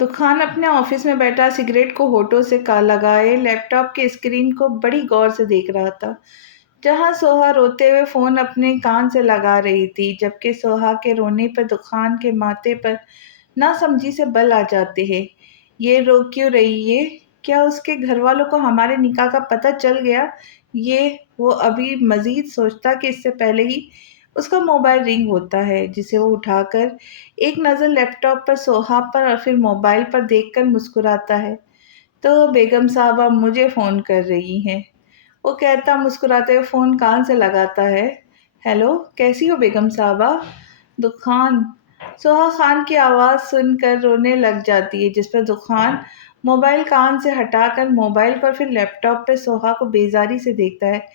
दुखान अपने ऑफिस में बैठा सिगरेट को होठों से लगाए लैपटॉप की स्क्रीन को बड़ी गौर से देख रहा था। जहां सोहा रोते हुए फोन अपने कान से लगा रही थी, जबकि सोहा के रोने पर दुखान के माथे पर नासमझी से बल आ जाते हैं। ये रो क्यों रही है? क्या उसके घर वालों को हमारे निकाह का पता चल गया? ये वो अभी मजीद सोचता कि इससे पहले ही उसका मोबाइल रिंग होता है, जिसे वो उठाकर एक नज़र लैपटॉप पर, सोहा पर और फिर मोबाइल पर देखकर मुस्कुराता है। तो बेगम साहबा मुझे फ़ोन कर रही हैं, वो कहता मुस्कुराते हुए फ़ोन कान से लगाता है। हेलो, कैसी हो बेगम साहबा? दुखान। सोहा खान की आवाज़ सुनकर रोने लग जाती है, जिस पर दुखान मोबाइल कान से हटाकर मोबाइल पर फिर लैपटॉप पे सोहा को बेजारी से देखता है।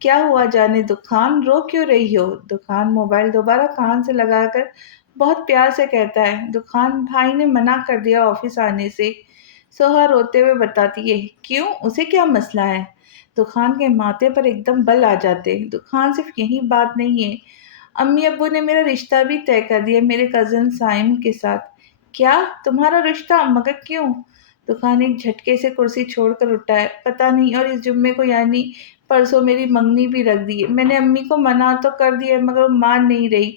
क्या हुआ जाने दुखान, रो क्यों रही हो? दुखान मोबाइल दोबारा कान से लगाकर बहुत प्यार से कहता है। दुखान, भाई ने मना कर दिया ऑफिस आने से। सोहा रोते हुए बताती है। क्यों, उसे क्या मसला है? दुखान के माथे पर एकदम बल आ जाते। दुखान, सिर्फ यही बात नहीं है, अम्मी अब्बू ने मेरा रिश्ता भी तय कर दिया मेरे कज़न साइम के साथ। क्या? तुम्हारा रिश्ता? मगर क्यों? दुखान एक झटके से कुर्सी छोड़कर उठा है। पता नहीं, और इस जुम्मे को यानी परसों मेरी मंगनी भी रख दी है। मैंने अम्मी को मना तो कर दिया है, मगर वो मान नहीं रही।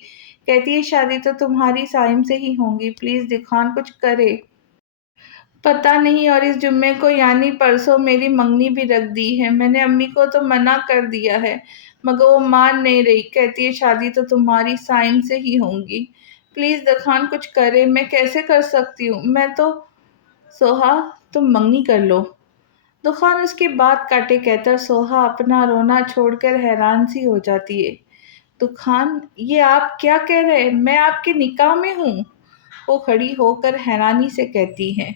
कहती है शादी तो तुम्हारी साइम से ही होगी। प्लीज़ दुखान कुछ करे। पता नहीं, और इस जुम्मे को यानी परसों मेरी मंगनी भी रख दी है। मैंने अम्मी को तो मना कर दिया है, मगर वो मान नहीं रही। कहती है शादी तो तुम्हारी साइम से ही होगी। प्लीज़ दखान कुछ करे। मैं कैसे कर सकती हूँ? मैं तो। सोहा, तुम मंगनी कर लो। दुखान उसकी बात काटे कहकर सोहा अपना रोना छोड़कर हैरान सी हो जाती है। दुखान, ये आप क्या कह रहे हैं? मैं आपके निकाह में हूँ। वो खड़ी होकर हैरानी से कहती है।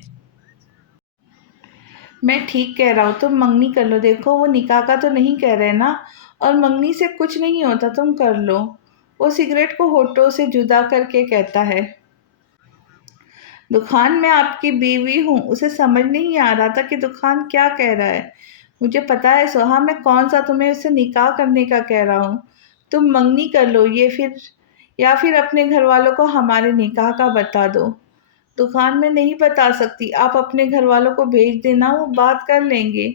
मैं ठीक कह रहा हूँ, तुम मंगनी कर लो। देखो, वो निकाह का तो नहीं कह रहे ना, और मंगनी से कुछ नहीं होता, तुम कर लो। वो सिगरेट को होठों से जुदा करके कहता है। दुखान, मैं आपकी बीवी हूँ। उसे समझ नहीं आ रहा था कि दुखान क्या कह रहा है। मुझे पता है सोहा, मैं कौन सा तुम्हें उससे निकाह करने का कह रहा हूँ। तुम मंगनी कर लो, ये फिर या फिर अपने घर वालों को हमारे निकाह का बता दो। दुकान में नहीं बता सकती, आप अपने घर वालों को भेज देना, वो बात कर लेंगे।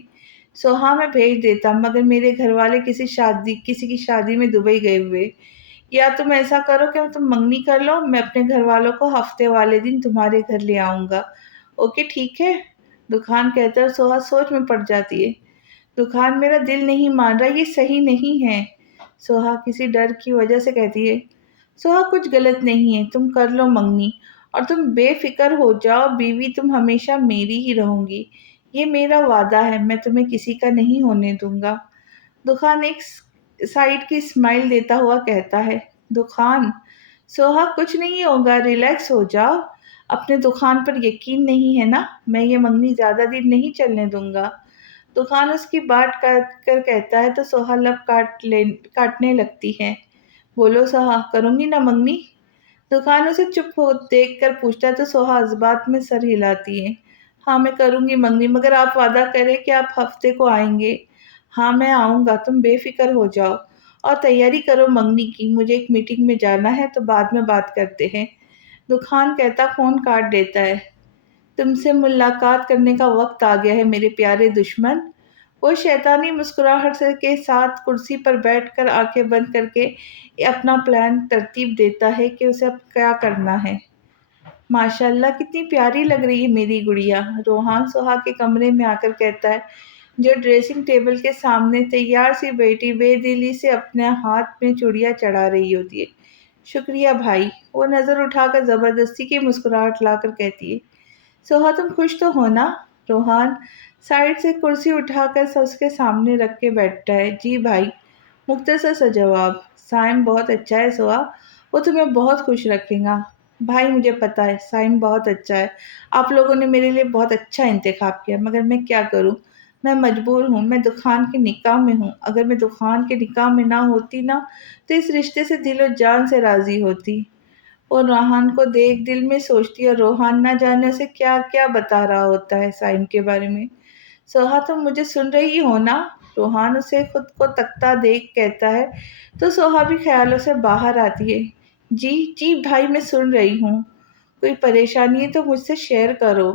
हाँ, मैं भेज देता, मगर मेरे घर वाले किसी की शादी में दुबई गए हुए। या तुम ऐसा करो कि तुम मंगनी कर लो, मैं अपने घर वालों को हफ्ते वाले दिन तुम्हारे घर ले आऊँगा। ओके, ठीक है? दुकान कहकर सोहा सोच में पड़ जाती है। दुकान, मेरा दिल नहीं मान रहा, ये सही नहीं है। सोहा किसी डर की वजह से कहती है। सोहा, कुछ गलत नहीं है, तुम कर लो मंगनी, और तुम बेफिक्र हो जाओ, बीवी तुम हमेशा मेरी ही रहोगी। ये मेरा वादा है, मैं तुम्हें किसी का नहीं होने दूंगा। दुखान एक साइड की स्माइल देता हुआ कहता है। दुखान, सोहा कुछ नहीं होगा, रिलैक्स हो जाओ। अपने दुकान पर यकीन नहीं है ना? मैं ये मंगनी ज़्यादा दिन नहीं चलने दूंगा। दुकान उसकी बात काट कर कहता है तो सोहा लब काटने लगती है। बोलो सोहा, करूंगी ना मंगनी? दुकान उसे चुप हो देख कर पूछता है तो सोहा जज्बात में सर हिलाती है। हाँ, मैं करूंगी मंगनी, मगर आप वादा करें कि आप हफ्ते को आएंगे। हाँ, मैं आऊँगा, तुम बेफ़िक्र हो जाओ और तैयारी करो मंगनी की। मुझे एक मीटिंग में जाना है, तो बाद में बात करते हैं। दुखान कहता फ़ोन काट देता है। तुमसे मुलाकात करने का वक़्त आ गया है मेरे प्यारे दुश्मन। वो शैतानी मुस्कुराहट से के साथ कुर्सी पर बैठकर आँखें बंद करके अपना प्लान तरतीब देता है कि उसे अब क्या करना है। माशाअल्लाह, कितनी प्यारी लग रही है मेरी गुड़िया, रोहान सोहा के कमरे में आकर कहता है, जो ड्रेसिंग टेबल के सामने तैयार सी बेटी बेदिली से अपने हाथ में चूड़ियाँ चढ़ा रही होती है। शुक्रिया भाई। वो नज़र उठाकर ज़बरदस्ती की मुस्कुराहट लाकर कहती है। सोहा, तुम खुश तो हो ना? रोहान साइड से कुर्सी उठाकर उसके सामने रख के बैठता है। जी भाई, मुख्तसर सा जवाब। साइम बहुत अच्छा है सोहा, वो तुम्हें बहुत खुश रखेगा। भाई, मुझे पता है साइम बहुत अच्छा है, आप लोगों ने मेरे लिए बहुत अच्छा इंतखाब किया, मगर मैं क्या करूं? मैं मजबूर हूँ, मैं दुखान के निकाह में हूँ। अगर मैं दुखान के निकाह में ना होती ना, तो इस रिश्ते से दिलो जान से राज़ी होती। और रोहान को देख दिल में सोचती है, रोहान ना जाने उसे क्या क्या बता रहा होता है साइम के बारे में। सोहा, तुम मुझे सुन रही हो ना? रोहान उसे खुद को तकता देख कहता है तो सोहा भी ख्यालों से बाहर आती है। जी जी भाई, मैं सुन रही हूँ। कोई परेशानी है तो मुझसे शेयर करो।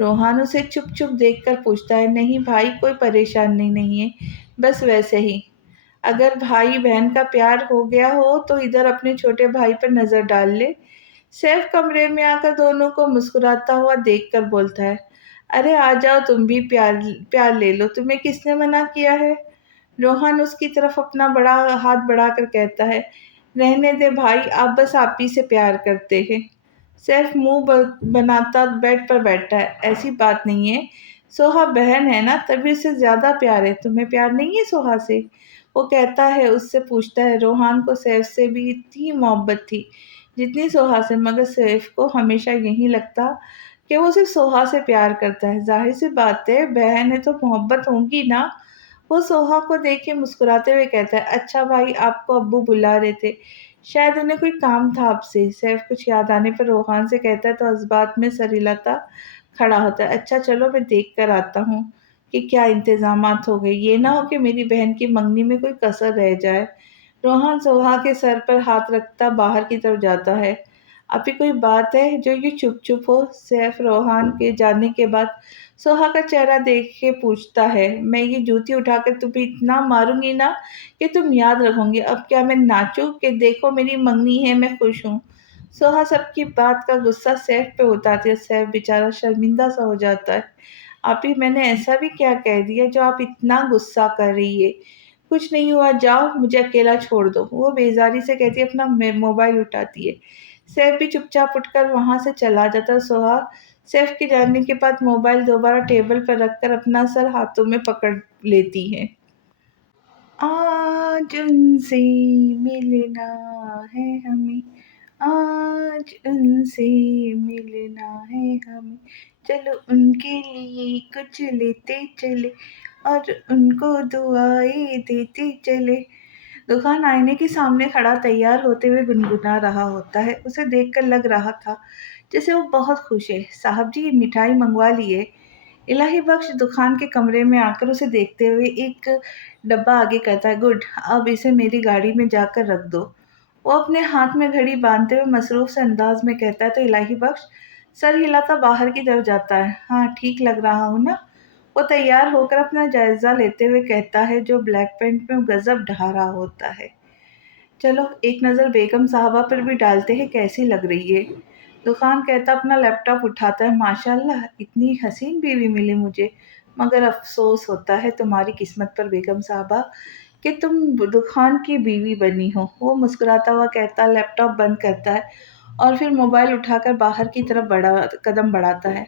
रोहान उसे चुप-चुप देखकर पूछता है, नहीं भाई कोई परेशानी नहीं है, बस वैसे ही। अगर भाई-बहन का प्यार हो गया हो तो इधर अपने छोटे भाई पर नज़र डाल ले। सैफ कमरे में आकर दोनों को मुस्कुराता हुआ देखकर बोलता है, अरे आ जाओ तुम भी प्यार प्यार ले लो, तुम्हें किसने मना किया है? रोहन उसकी तरफ अपना बड़ा हाथ बढ़ाकर कहता है, रहने दे भाई, आप बस आप ही से प्यार करते हैं। सैफ मुंह बनाता बेड पर बैठा है, ऐसी बात नहीं है। सोहा बहन है ना, तभी उससे ज़्यादा प्यार है। तुम्हें प्यार नहीं है सोहा से? वो कहता है, उससे पूछता है। रोहान को सैफ से भी इतनी मोहब्बत थी जितनी सोहा से, मगर सैफ को हमेशा यही लगता कि वो सिर्फ सोहा से प्यार करता है। जाहिर सी बात है, बहन है तो मोहब्बत होगी ना। वो सोहा को देख के मुस्कुराते हुए कहता है, अच्छा भाई आपको अब्बू बुला रहे थे, शायद उन्हें कोई काम था आपसे। सैफ कुछ याद आने पर रोहान से कहता है तो जज्बात में सर हिलाता खड़ा होता है, अच्छा चलो मैं देख कर आता हूँ कि क्या इंतजामात हो गए, ये ना हो कि मेरी बहन की मंगनी में कोई कसर रह जाए। रोहन सोहा के सर पर हाथ रखता बाहर की तरफ जाता है। अभी कोई बात है जो ये चुप चुप हो? सैफ रोहान के जाने के बाद सोहा का चेहरा देख के पूछता है, मैं ये जूती उठाकर तुम्हें इतना मारूंगी ना कि तुम याद रखोगे। अब क्या मैं नाचूं कि देखो मेरी मंगनी है, मैं खुश हूँ? सोहा सबकी बात का गुस्सा सैफ पे उतारती है। सैफ बेचारा शर्मिंदा सा हो जाता है। आप ही, मैंने ऐसा भी क्या कह दिया जो आप इतना गुस्सा कर रही है? कुछ नहीं हुआ, जाओ मुझे अकेला छोड़ दो। वो बेजारी से कहती है, अपना मोबाइल उठाती है। सैफ भी चुपचाप उठकर वहां से चला जाता है। सोहा सैफ के जाने के बाद मोबाइल दोबारा टेबल पर रखकर अपना सर हाथों में पकड़ लेती है। आज उनसे मिलना है हमें, आज उनसे मिलना है हमें, चलो उनके लिए कुछ लेते चले और उनको दुआएं देते चले। दुकान आईने के सामने खड़ा तैयार होते हुए गुनगुना रहा होता है। उसे देखकर लग रहा था जैसे वो बहुत खुश है। साहब जी, ये मिठाई मंगवा लिए। इलाही बख्श दुकान के कमरे में आकर उसे देखते हुए एक डब्बा आगे करता है। गुड, अब इसे मेरी गाड़ी में जाकर रख दो। वो अपने हाथ में घड़ी बांधते हुए मसरूफ से अंदाज में कहता है तो इलाही बख्श सर हिलाता बाहर की तरफ जाता है। हाँ ठीक लग रहा हूँ ना? वो तैयार होकर अपना जायजा लेते हुए कहता है, जो ब्लैक पेंट में गजब ढा रहा होता है। चलो एक नज़र बेगम साहबा पर भी डालते हैं, कैसी लग रही है? दुकान कहता अपना लैपटॉप उठाता है। माशाल्लाह, इतनी हसीन बीवी मिली मुझे, मगर अफसोस होता है तुम्हारी किस्मत पर बेगम साहबा कि तुम दुकान की बीवी बनी हो। वो मुस्कुराता हुआ कहता, लैपटॉप बंद करता है और फिर मोबाइल उठाकर बाहर की तरफ बड़ा कदम बढ़ाता है।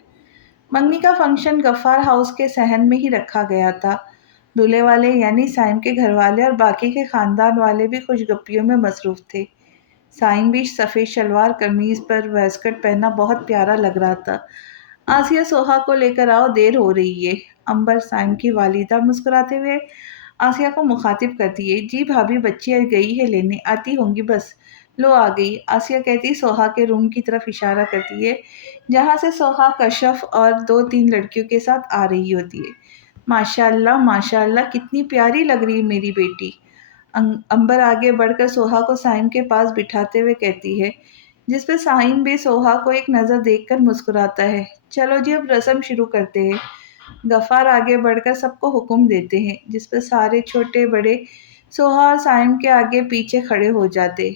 मंगनी का फंक्शन गफ्फार हाउस के सहन में ही रखा गया था। दूल्हे वाले यानी साइम के घर वाले और बाकी के खानदान वाले भी खुशगप्पियों में मसरूफ थे। साइम भी सफ़ेद शलवार कमीज पर वेस्कट पहना बहुत प्यारा लग रहा था। आसिया, सोहा को लेकर आओ, देर हो रही है। अंबर, साइम की वालिदा, मुस्कुराते हुए आसिया को मुखातिब करती है, जी भाभी बच्ची गई है लेने, आती होंगी बस। लो आ गई, आसिया कहती सोहा के रूम की तरफ इशारा करती है जहाँ से सोहा कशफ और दो तीन लड़कियों के साथ आ रही होती है। माशाल्लाह माशाल्लाह, कितनी प्यारी लग रही है मेरी बेटी। अंबर आगे बढ़कर सोहा को साइम के पास बिठाते हुए कहती है, जिस पे साइम भी सोहा को एक नज़र देखकर मुस्कुराता है। चलो जी अब रस्म शुरू करते हैं। गफ़ार आगे बढ़कर सबको हुक्म देते हैं, जिस पर सारे छोटे बड़े सोहा और साइम के आगे पीछे खड़े हो जाते।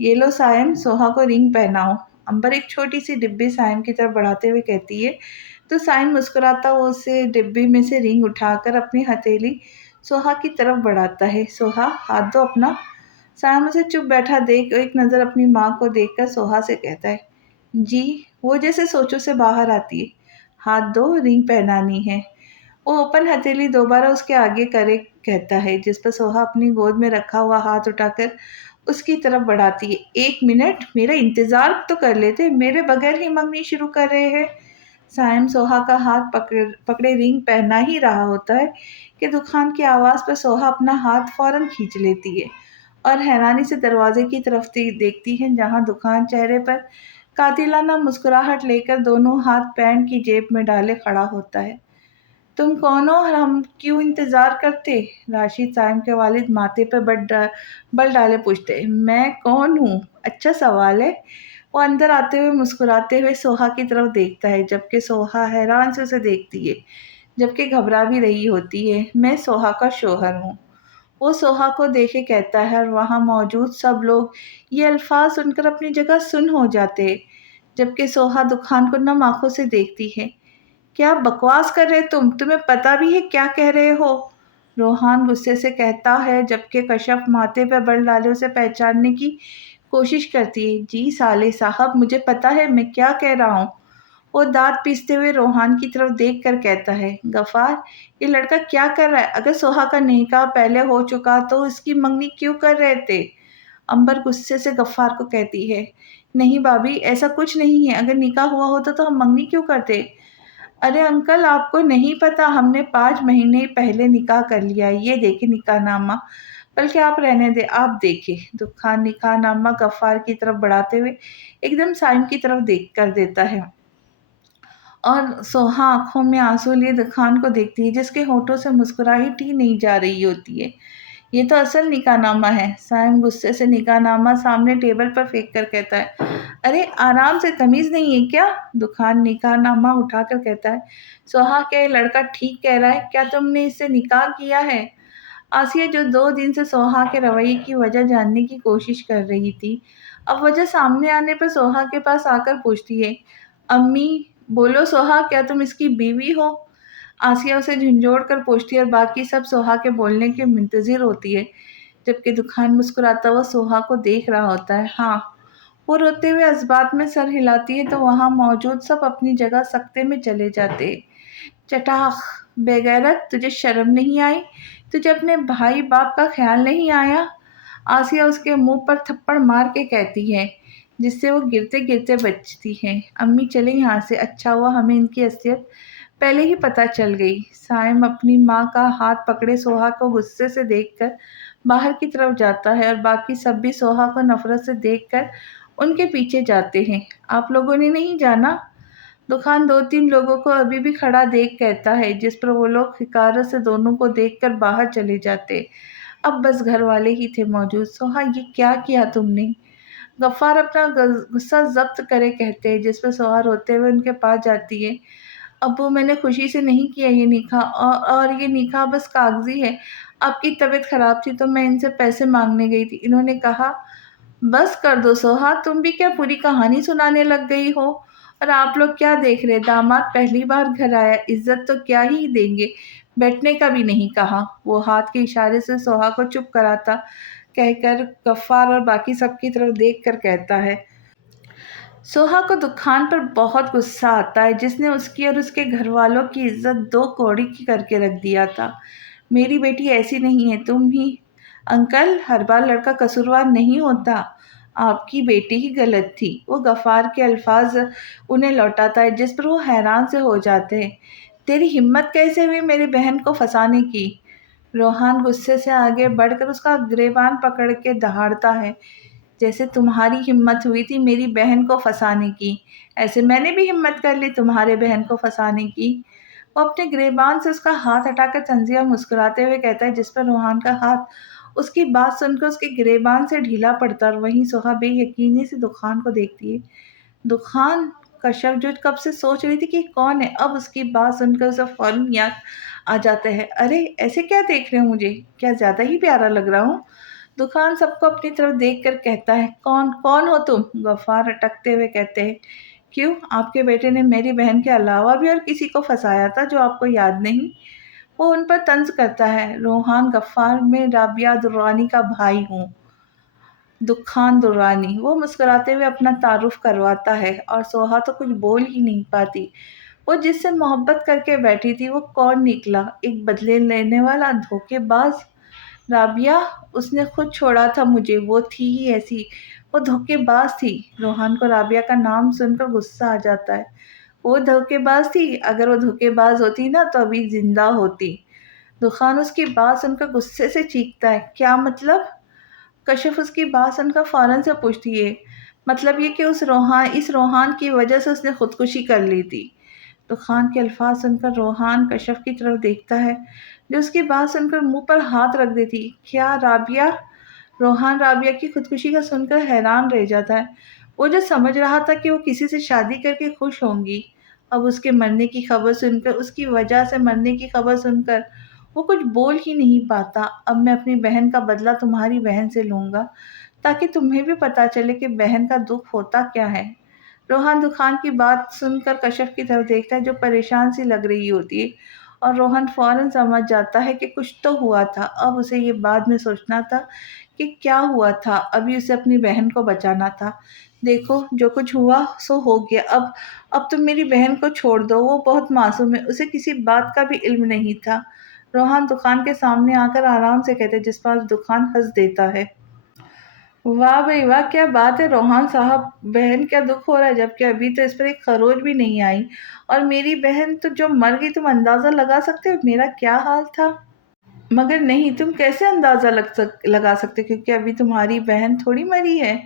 ये लो साइम, सोहा को रिंग पहनाओ। अंबर एक छोटी सी डिब्बी साइम की तरफ बढ़ाते हुए कहती है, तो साइम मुस्कुराता हुआ उसे डिब्बी में से रिंग उठाकर अपनी हथेली सोहा की तरफ बढ़ाता है। सोहा, हाथ दो अपना। साइम उसे चुप बैठा देख एक नज़र अपनी माँ को देखकर सोहा से कहता है, जी। वो जैसे सोचों से बाहर आती है, हाथ दो, रिंग पहनानी है। वो ओपन हथेली दोबारा उसके आगे करे कहता है, जिस पर सोहा अपनी गोद में रखा हुआ हाथ उठाकर उसकी तरफ बढ़ाती है। एक मिनट, मेरा इंतजार तो कर लेते, मेरे बगैर ही मंगनी शुरू कर रहे हैं। साइम सोहा का हाथ पकड़े रिंग पहना ही रहा होता है कि दुकान की आवाज़ पर सोहा अपना हाथ फौरन खींच लेती है और हैरानी से दरवाजे की तरफ देखती है, जहां दुकान चेहरे पर कातिलाना मुस्कुराहट लेकर दोनों हाथ पैंट की जेब में डाले खड़ा होता है। तुम कौन हो और हम क्यों इंतज़ार करते? राशिद साइम के वालिद माथे पर बल डाले पूछते। मैं कौन हूँ? अच्छा सवाल है। वो अंदर आते हुए मुस्कुराते हुए सोहा की तरफ देखता है, जबकि सोहा हैरान से उसे देखती है, जबकि घबरा भी रही होती है। मैं सोहा का शौहर हूँ। वो सोहा को देखे कहता है और वहाँ मौजूद सब लोग ये अल्फाज सुनकर अपनी जगह सुन हो जाते हैं, जबकि सोहा दुखान को नम आंखों से देखती है। क्या बकवास कर रहे तुम? तुम्हें पता भी है क्या कह रहे हो? रोहान गुस्से से कहता है, जबकि कशफ माथे पर बल डाले उसे पहचानने की कोशिश करती है। जी साले साहब, मुझे पता है मैं क्या कह रहा हूँ। वो दांत पीसते हुए रोहान की तरफ देख कर कहता है, गफार, ये लड़का क्या कर रहा है? अगर सोहा का निकाह पहले हो चुका तो इसकी मंगनी क्यों कर रहे थे? अंबर गुस्से से गफ्फार को कहती है, नहीं भाभी, ऐसा कुछ नहीं है। अगर निकाह हुआ होता तो हम मंगनी क्यों करते? अरे अंकल, आपको नहीं पता, हमने 5 महीने पहले निकाह कर लिया है। ये देखे निकाहनामा। बल्कि आप रहने दें, आप देखे। दुखान निकाहनामा गफ्फार की तरफ बढ़ाते हुए एकदम साइम की तरफ देख कर देता है और सोहा आंखों में आंसू लिए दुखान को देखती है, जिसके होठों से मुस्कुराहट ही नहीं जा रही होती है। ये तो असल निकाहनामा है। साइम गुस्से से निकाहनामा सामने टेबल पर फेंक कर कहता है, अरे आराम से, तमीज़ नहीं है क्या? दुखान निकाहनामा उठाकर कहता है, सोहा, क्या ये लड़का ठीक कह रहा है? क्या तुमने इससे निकाह किया है? आसिया, जो 2 दिन से सोहा के रवैये की वजह जानने की कोशिश कर रही थी, अब वजह सामने आने पर सोहा के पास आकर पूछती है, अम्मी, बोलो सोहा, क्या तुम इसकी बीवी हो? आसिया उसे झंझोड़ कर पूछती है और बाकी सब सोहा के बोलने के मुंतज़िर होती है, जबकि दुखान मुस्कुराता हुआ सोहा को देख रहा होता है। हाँ। वो रोते हुए इस्बात में सर हिलाती है तो वहाँ मौजूद सब अपनी जगह सकते में चले जाते हैं। चटाख, बेगैरत, तुझे शर्म नहीं आई? तुझे अपने भाई बाप का ख्याल नहीं आया? आसिया उसके मुंह पर थप्पड़ मार के कहती है, जिससे वो गिरते गिरते बचती है। अम्मी, चले यहाँ से, अच्छा हुआ हमें इनकी असलियत पहले ही पता चल गई। साइम अपनी माँ का हाथ पकड़े सोहा को गुस्से से देखकर बाहर की तरफ जाता है और बाकी सब भी सोहा को नफरत से देखकर उनके पीछे जाते हैं। आप लोगों ने नहीं जाना? दुखान 2-3 लोगों को अभी भी खड़ा देख कहता है, जिस पर वो लोग हिकारत से दोनों को देखकर बाहर चले जाते। अब बस घर वाले ही थे मौजूद। सोहा, ये क्या किया तुमने? गफ्फार अपना गुस्सा ज़ब्त करे कहते हैं, जिस पर सोहा रोते हुए उनके पास जाती है। अब्बू, मैंने खुशी से नहीं किया ये निकाह, और ये निकाह बस कागज़ी है। आपकी तबीयत ख़राब थी तो मैं इनसे पैसे माँगने गई थी। इन्होंने कहा, बस कर दो सोहा, तुम भी क्या पूरी कहानी सुनाने लग गई हो? और आप लोग क्या देख रहे? दामाद पहली बार घर आया, इज़्ज़त तो क्या ही देंगे, बैठने का भी नहीं कहा। वो हाथ के इशारे से सोहा को चुप कराता कहकर गफ्फार और बाकी सबकी तरफ देख कर कहता है, सोहा को दुखान पर बहुत गुस्सा आता है, जिसने उसकी और उसके घर वालों की इज्जत 2 कौड़ी की करके रख दिया था। मेरी बेटी ऐसी नहीं है, तुम ही। अंकल, हर बार लड़का कसूरवार नहीं होता, आपकी बेटी ही गलत थी। वो गफ़ार के अल्फाज उन्हें लौटाता है, जिस पर वो हैरान से हो जाते हैं। तेरी हिम्मत कैसे हुई मेरी बहन को फंसाने की? रोहान गुस्से से आगे बढ़कर उसका गिरेबान पकड़ के दहाड़ता है, जैसे तुम्हारी हिम्मत हुई थी मेरी बहन को फंसाने की, ऐसे मैंने भी हिम्मत कर ली तुम्हारे बहन को फंसाने की। वो अपने गिरेबान से उसका हाथ हटाकर तंजिया मुस्कुराते हुए कहता है, जिस पर रोहान का हाथ उसकी बात सुनकर उसके गिरेबान से ढीला पड़ता और वहीं सोहा बेयकीनी से दुखान को देखती है। दुखान, कश्यप जो कब से सोच रही थी कि कौन है, अब उसकी बात सुनकर उसे फौरन याद आ जाता है। अरे ऐसे क्या देख रहे हो मुझे? क्या ज़्यादा ही प्यारा लग रहा हूँ? दुकान सबको अपनी तरफ देखकर कहता है, कौन कौन हो तुम? गफ्फार अटकते हुए कहते हैं, क्यों, आपके बेटे ने मेरी बहन के अलावा भी और किसी को फंसाया था जो आपको याद नहीं? वो उन पर तंज करता है। रोहान गफ्फार, मैं राबिया दुर्रानी का भाई हूँ, दुखान दुर्रानी। वो मुस्कुराते हुए अपना तारुफ करवाता है और सोहा तो कुछ बोल ही नहीं पाती। वो जिससे मोहब्बत करके बैठी थी वो कौन निकला? एक बदले लेने वाला धोखेबाज। राबिया, उसने खुद छोड़ा था मुझे, वो थी ही ऐसी, वो धोखेबाज थी। रोहान को राबिया का नाम सुनकर गुस्सा आ जाता है। वो धोखेबाज थी? अगर वो धोखेबाज होती ना तो अभी जिंदा होती। दुखान उसकी बात सुनकर गुस्से से चीखता है, क्या मतलब? कशिफ उसकी बात सुनकर फ़ौरन से पूछती है, मतलब ये कि इस रोहान की वजह से उसने खुदकुशी कर ली थी। तो खान के अल्फाज सुनकर रोहान कशिफ की तरफ देखता है, जो उसकी बात सुनकर मुंह पर हाथ रख देती। क्या राबिया? रोहान राबिया की खुदकुशी का सुनकर हैरान रह जाता है। वो जो समझ रहा था कि वो किसी से शादी करके खुश होंगी, अब उसके मरने की खबर सुनकर, उसकी वजह से मरने की खबर सुनकर वो कुछ बोल ही नहीं पाता। अब मैं अपनी बहन का बदला तुम्हारी बहन से लूँगा, ताकि तुम्हें भी पता चले कि बहन का दुःख होता क्या है। रोहन दुखान की बात सुनकर कश्यप की तरफ देखता है, जो परेशान सी लग रही होती है, और रोहन फौरन समझ जाता है कि कुछ तो हुआ था। अब उसे ये बाद में सोचना था कि क्या हुआ था। अभी उसे अपनी बहन को बचाना था। देखो, जो कुछ हुआ सो हो गया। अब तुम मेरी बहन को छोड़ दो, वो बहुत मासूम है, उसे किसी बात का भी इल्म नहीं था। रोहन दुकान के सामने आकर आराम से कहते, जिस पर दुकान हंस देता है। वाह भाई वाह! क्या बात है रोहन साहब, बहन क्या दुःख हो रहा है, जबकि अभी तो इस पर एक खरोच भी नहीं आई, और मेरी बहन तो जो मर गई, तुम अंदाज़ा लगा सकते हो मेरा क्या हाल था? मगर नहीं, तुम कैसे अंदाज़ा लगा सकते, क्योंकि अभी तुम्हारी बहन थोड़ी मरी है।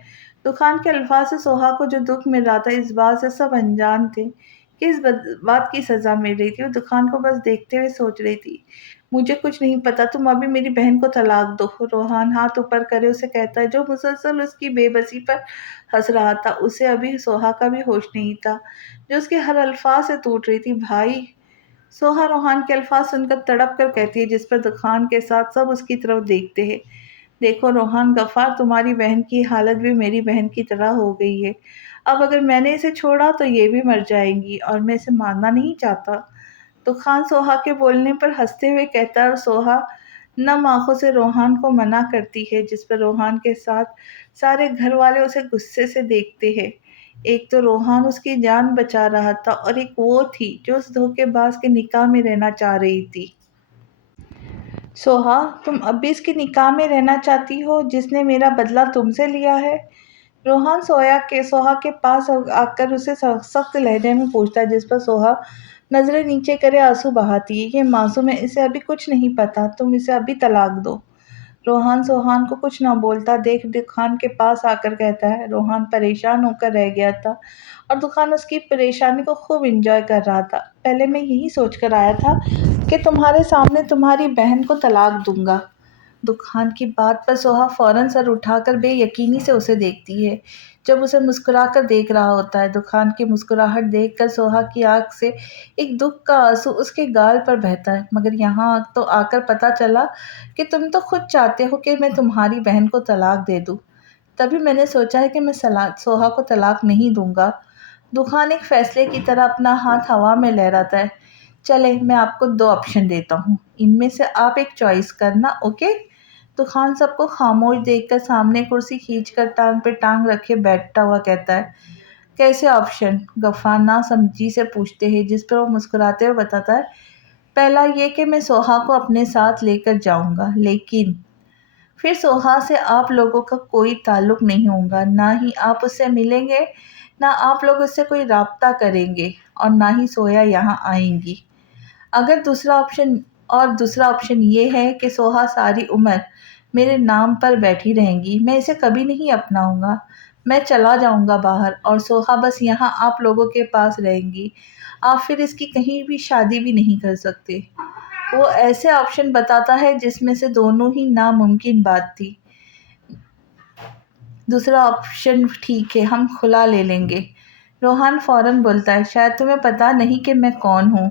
दुखान के अल्फाज से सोहा को जो दुःख मिल रहा था, इस बात से सब अनजान थे कि इस बात की सज़ा मिल रही थी। वो दुखान को बस देखते हुए सोच रही थी, मुझे कुछ नहीं पता, तुम अभी मेरी बहन को तलाक दो। रोहान हाथ ऊपर करे उसे कहता है, जो मुसलसल उसकी बेबसी पर हंस रहा था। उसे अभी सोहा का भी होश नहीं था, जो उसके हर अल्फाज से टूट रही थी। भाई! सोहा रोहान के अल्फाज सुनकर तड़प कर कहती है, जिस पर दुखान के साथ सब उसकी तरफ देखते हैं। देखो रोहान गफ़ार, तुम्हारी बहन की हालत भी मेरी बहन की तरह हो गई है। अब अगर मैंने इसे छोड़ा तो ये भी मर जाएंगी, और मैं इसे मारना नहीं चाहता। दुखान सोहा के बोलने पर हंसते हुए कहता है, और सोहा नम आंखों से रोहान को मना करती है, जिस पर रोहान के साथ सारे घर वाले उसे गुस्से से देखते हैं। एक तो रोहान उसकी जान बचा रहा था, और एक वो थी जो उस धोखेबाज के निकाह में रहना चाह रही थी। सोहा, तुम अब भी इसके निकाह में रहना चाहती हो, जिसने मेरा बदला तुमसे लिया है? रोहन सोहा के पास आकर उसे सख्त लहजे में पूछता है, जिस पर सोहा नजरें नीचे करे आंसू बहाती है। ये मासूम है, इसे अभी कुछ नहीं पता, तुम इसे अभी तलाक दो। रोहन सोहान को कुछ ना बोलता देख दुकान के पास आकर कहता है। रोहन परेशान होकर रह गया था, और दुकान उसकी परेशानी को खूब एंजॉय कर रहा था। पहले मैं यही सोच कर आया था कि तुम्हारे सामने तुम्हारी बहन को तलाक दूंगा। दुखान की बात पर सोहा फौरन सर उठाकर बेयकीनी से उसे देखती है, जब उसे मुस्कुराकर देख रहा होता है। दुखान की मुस्कुराहट देखकर सोहा की आंख से एक दुख का आंसू उसके गाल पर बहता है। मगर यहाँ तो आकर पता चला कि तुम तो खुद चाहते हो कि मैं तुम्हारी बहन को तलाक दे दूँ। तभी मैंने सोचा है कि मैं सोहा को तलाक नहीं दूंगा। दुखान एक फैसले की तरह अपना हाथ हवा में लहराता है। चले, मैं आपको दो ऑप्शन देता हूँ, इनमें से आप एक चॉइस करना, ओके? तो खान सबको खामोश देखकर सामने कुर्सी खींचकर टांग पे टांग रखे बैठा हुआ कहता है, कैसे ऑप्शन? गफ्फार ना समझी से पूछते हैं, जिस पर वो मुस्कुराते हुए बताता है, पहला ये कि मैं सोहा को अपने साथ लेकर जाऊंगा, लेकिन फिर सोहा से आप लोगों का कोई ताल्लुक नहीं होगा, ना ही आप उससे मिलेंगे, ना आप लोग उससे कोई राब्ता करेंगे, और ना ही सोया यहाँ आएंगी। अगर दूसरा ऑप्शन ये है कि सोहा सारी उम्र मेरे नाम पर बैठी रहेंगी, मैं इसे कभी नहीं अपनाऊंगा। मैं चला जाऊंगा बाहर, और सोहा बस यहाँ आप लोगों के पास रहेंगी। आप फिर इसकी कहीं भी शादी भी नहीं कर सकते। वो ऐसे ऑप्शन बताता है जिसमें से दोनों ही नामुमकिन बात थी। दूसरा ऑप्शन ठीक है, हम खुला ले लेंगे। रोहान फौरन बोलता है, शायद तुम्हें पता नहीं कि मैं कौन हूँ।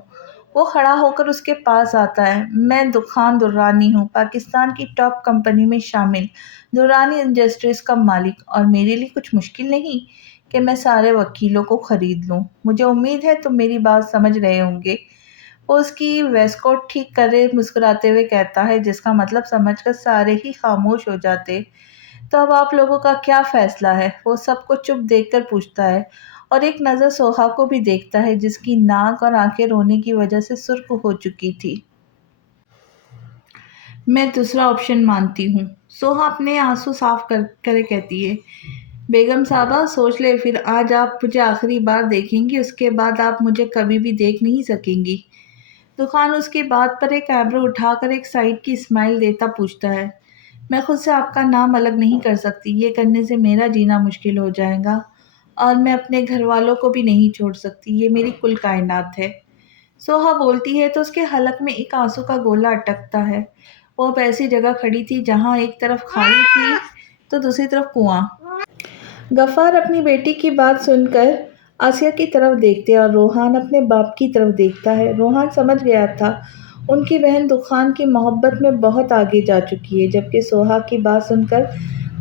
वो खड़ा होकर उसके पास आता है। मैं दुखान दुर्रानी हूँ, पाकिस्तान की टॉप कंपनी में शामिल दुर्रानी इंडस्ट्रीज़ का मालिक, और मेरे लिए कुछ मुश्किल नहीं कि मैं सारे वकीलों को ख़रीद लूँ। मुझे उम्मीद है तुम मेरी बात समझ रहे होंगे। वो उसकी वेस्टकोट ठीक करे मुस्कुराते हुए कहता है, जिसका मतलब समझकर सारे ही खामोश हो जाते। तो अब आप लोगों का क्या फ़ैसला है? वो सबको चुप देखकर पूछता है, और एक नज़र सोहा को भी देखता है, जिसकी नाक और आंखें रोने की वजह से सुर्ख हो चुकी थी। मैं दूसरा ऑप्शन मानती हूँ, सोहा अपने आंसू साफ करे कहती है। बेगम साहबा, सोच ले फिर, आज आप मुझे आखिरी बार देखेंगी, उसके बाद आप मुझे कभी भी देख नहीं सकेंगी। दुकान उसकी बात पर एक आइब्रो उठाकर एक साइड की स्माइल देता पूछता है, मैं खुद से आपका नाम अलग नहीं कर सकती, ये करने से मेरा जीना मुश्किल हो जाएगा, और मैं अपने घर वालों को भी नहीं छोड़ सकती, ये मेरी कुल कायनात है। सोहा बोलती है तो उसके हलक में एक आंसू का गोला अटकता है। वो अब ऐसी जगह खड़ी थी जहाँ एक तरफ खाई थी तो दूसरी तरफ कुआं। गफ़ार अपनी बेटी की बात सुनकर आसिया की तरफ देखते हैं और रोहान अपने बाप की तरफ देखता है। रोहान समझ गया था उनकी बहन दुखान की मोहब्बत में बहुत आगे जा चुकी है, जबकि सोहा की बात सुनकर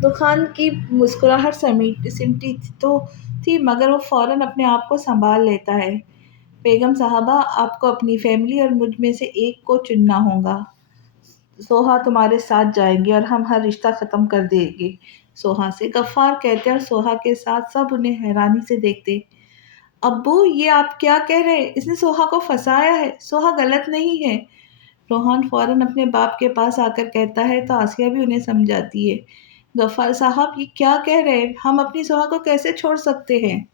दुखान की मुस्कुराहट समीट सिमटी तो थी, मगर वो फ़ौरन अपने आप को सँभाल लेता है। बेगम साहबा, आपको अपनी फैमिली और मुझ में से एक को चुनना होगा। सोहा तुम्हारे साथ जाएंगे और हम हर रिश्ता ख़त्म कर देंगे। सोहा से गफ्फार कहते और सोहा के साथ सब उन्हें हैरानी से देखते। अब्बू, ये आप क्या कह रहे हैं? इसने सोहा को फंसाया है। सोहा गलत नहीं है। रोहान फौरन अपने बाप के पास आकर कहता है तो आसिया भी उन्हें समझाती है। गफ्फार साहब, ये क्या कह रहे हैं? हम अपनी सोहा को कैसे छोड़ सकते हैं?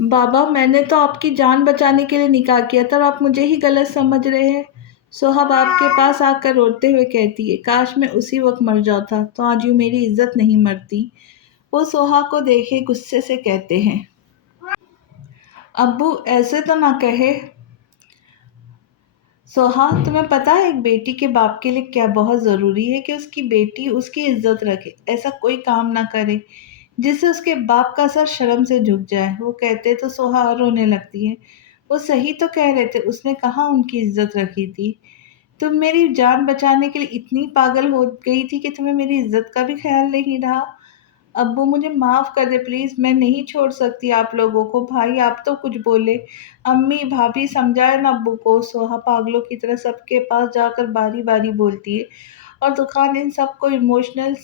बाबा, मैंने तो आपकी जान बचाने के लिए निकाह किया था और आप मुझे ही गलत समझ रहे हैं। सोहा बाप के पास आकर रोते हुए कहती है, काश मैं उसी वक्त मर जाता तो आज यूँ मेरी इज्जत नहीं मरती। वो सोहा को देखे गुस्से से कहते हैं, अब्बू ऐसे तो ना कहे। सोहा, तुम्हें पता है एक बेटी के बाप के लिए क्या बहुत ज़रूरी है कि उसकी बेटी उसकी इज्जत रखे, ऐसा कोई काम ना करे जिससे उसके बाप का सर शर्म से झुक जाए। वो कहते तो सोहा और रोने लगती है। वो सही तो कह रहे थे, उसने कहाँ उनकी इज्जत रखी थी। तुम मेरी जान बचाने के लिए इतनी पागल हो गई थी कि तुम्हें मेरी इज्जत का भी ख्याल नहीं रहा। अब्बू, मुझे माफ़ कर दे प्लीज़, मैं नहीं छोड़ सकती आप लोगों को। भाई आप तो कुछ बोले। अम्मी, भाभी समझाए ना अब्बू को। सोहा पागलों की तरह सबके पास जाकर बारी बारी बोलती है और दुकान इन सबको इमोशनल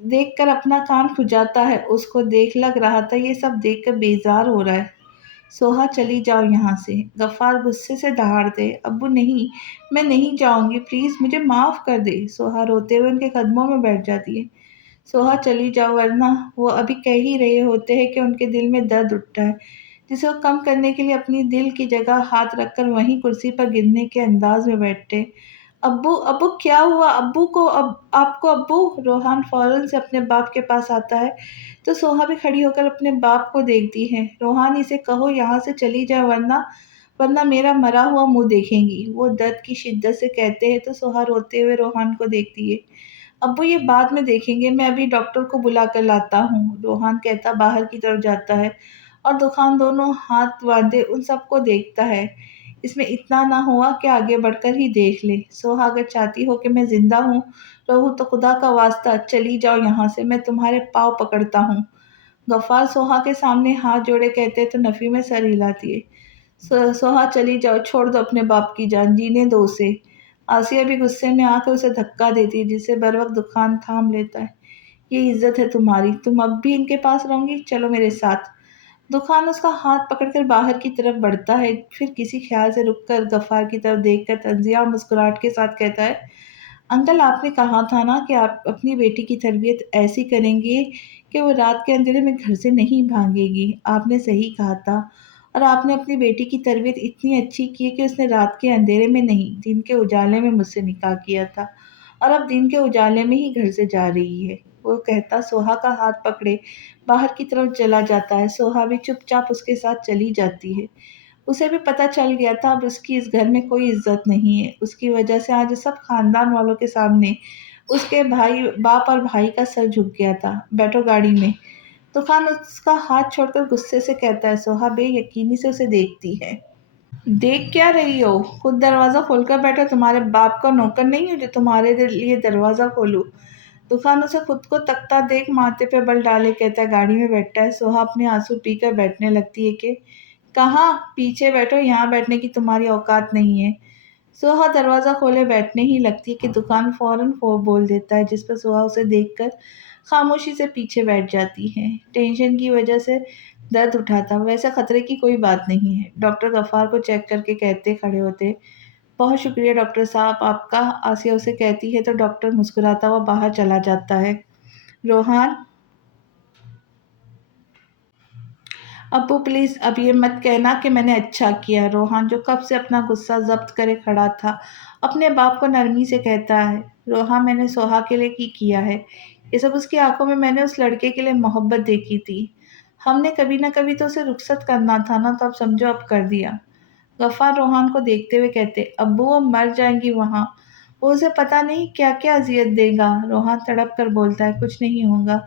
देख कर अपना कान खुजाता है। उसको देख लग रहा था ये सब देख कर बेजार हो रहा है। सोहा, चली जाओ यहाँ से। गफ्फार गुस्से से दहाड़ते, अब्बू नहीं, मैं नहीं जाऊँगी, प्लीज़ मुझे माफ़ कर दे। सोहा रोते हुए उनके कदमों में बैठ जाती है। सोहा, चली जाओ वरना। वो अभी कह ही रहे होते हैं कि उनके दिल में दर्द उठता है, जिसे वो कम करने के लिए अपनी दिल की जगह हाथ रखकर वहीं कुर्सी पर गिरने के अंदाज में बैठते। अब्बू, अब्बू क्या हुआ? अब्बू को अब आपको अब्बू? रोहान फौरन से अपने बाप के पास आता है तो सोहा भी खड़ी होकर अपने बाप को देखती है। रोहान, इसे कहो यहाँ से चली जाए वरना वरना मेरा मरा हुआ मुंह देखेंगी। वो दर्द की शिद्दत से कहते हैं तो सोहा रोते हुए रोहान को देखती है। अब्बू, ये बाद में देखेंगे, मैं अभी डॉक्टर को बुला कर लाता हूँ। रोहान कहता बाहर की तरफ जाता है और दुकान दोनों हाथ बांधे उन सबको देखता है। इसमें इतना ना हुआ कि आगे बढ़कर ही देख ले। सोहा, अगर चाहती हो कि मैं जिंदा हूँ रहूँ तो खुदा का वास्ता चली जाओ यहाँ से, मैं तुम्हारे पाँव पकड़ता हूँ। गफ्फार सोहा के सामने हाथ जोड़े कहते तो नफ़ी में सर हिलाती है। सोहा, चली जाओ, छोड़ दो अपने बाप की जान, जीने दो उसे। आसिया भी गुस्से में आकर उसे धक्का देती है, जिसे बर वक्त दुकान थाम लेता है। ये इज्जत है तुम्हारी, तुम अब भी इनके पास रहोगी, चलो मेरे साथ। दुकान उसका हाथ पकड़कर बाहर की तरफ बढ़ता है, फिर किसी ख्याल से रुककर गफ्फार की तरफ देखकर तंजिया मुस्कुराहट के साथ कहता है, अंकल आपने कहा था ना कि आप अपनी बेटी की तरबियत ऐसी करेंगे कि वो रात के अंधेरे में घर से नहीं भागेगी। आपने सही कहा था और आपने अपनी बेटी की तरबियत इतनी अच्छी की कि उसने रात के अंधेरे में नहीं, दिन के उजाले में मुझसे निकाह किया था और अब दिन के उजाले में ही घर से जा रही है। वो कहता सोहा का हाथ पकड़े बाहर की तरफ चला जाता है। सोहा भी चुपचाप उसके साथ चली जाती है। उसे भी पता चल गया था अब उसकी इस घर में कोई इज्जत नहीं है। उसकी वजह से आज सब खानदान वालों के सामने उसके भाई बाप और भाई का सर झुक गया था। बैठो गाड़ी में। तूफान उसका हाथ छोड़कर गुस्से से कहता है। सोहा बेयकीनी से उसे देखती है। देख क्या रही हो? खुद दरवाज़ा खोलकर बैठो। तुम्हारे बाप का नौकर नहीं हूँ जो तुम्हारे लिए दरवाज़ा खोलूँ। तूफान उसे खुद को तकता देख माथे पे बल डाले कहता है, गाड़ी में बैठता है। सोहा अपने आंसू पीकर बैठने लगती है कि कहाँ? पीछे बैठो, यहाँ बैठने की तुम्हारी औकात नहीं है। सोहा दरवाज़ा खोले बैठने ही लगती है कि दुकान फ़ौरन बोल देता है, जिस पर सोहा उसे देखकर खामोशी से पीछे बैठ जाती है। टेंशन की वजह से दर्द उठा था, वैसे खतरे की कोई बात नहीं है। डॉक्टर गफ्फार को चेक करके कहते खड़े होते, बहुत शुक्रिया डॉक्टर साहब आपका। आसिया उसे कहती है तो डॉक्टर मुस्कुराता हुआ बाहर चला जाता है। रोहान, अब्बू प्लीज़ अब ये मत कहना कि मैंने अच्छा किया। रोहान, जो कब से अपना गुस्सा ज़ब्त करे खड़ा था, अपने बाप को नरमी से कहता है, रोहा मैंने सोहा के लिए की किया है। ये सब उसकी आंखों में मैंने उस लड़के के लिए मोहब्बत देखी थी। हमने कभी ना कभी तो उसे रुखसत करना था ना, तो अब समझो अब कर दिया। गफ़ार रोहान को देखते हुए कहते, अब्बू वो मर जाएंगी वहाँ। वो उसे पता नहीं क्या-क्या अज़ियत देगा। रोहान तड़प कर बोलता है, कुछ नहीं होगा।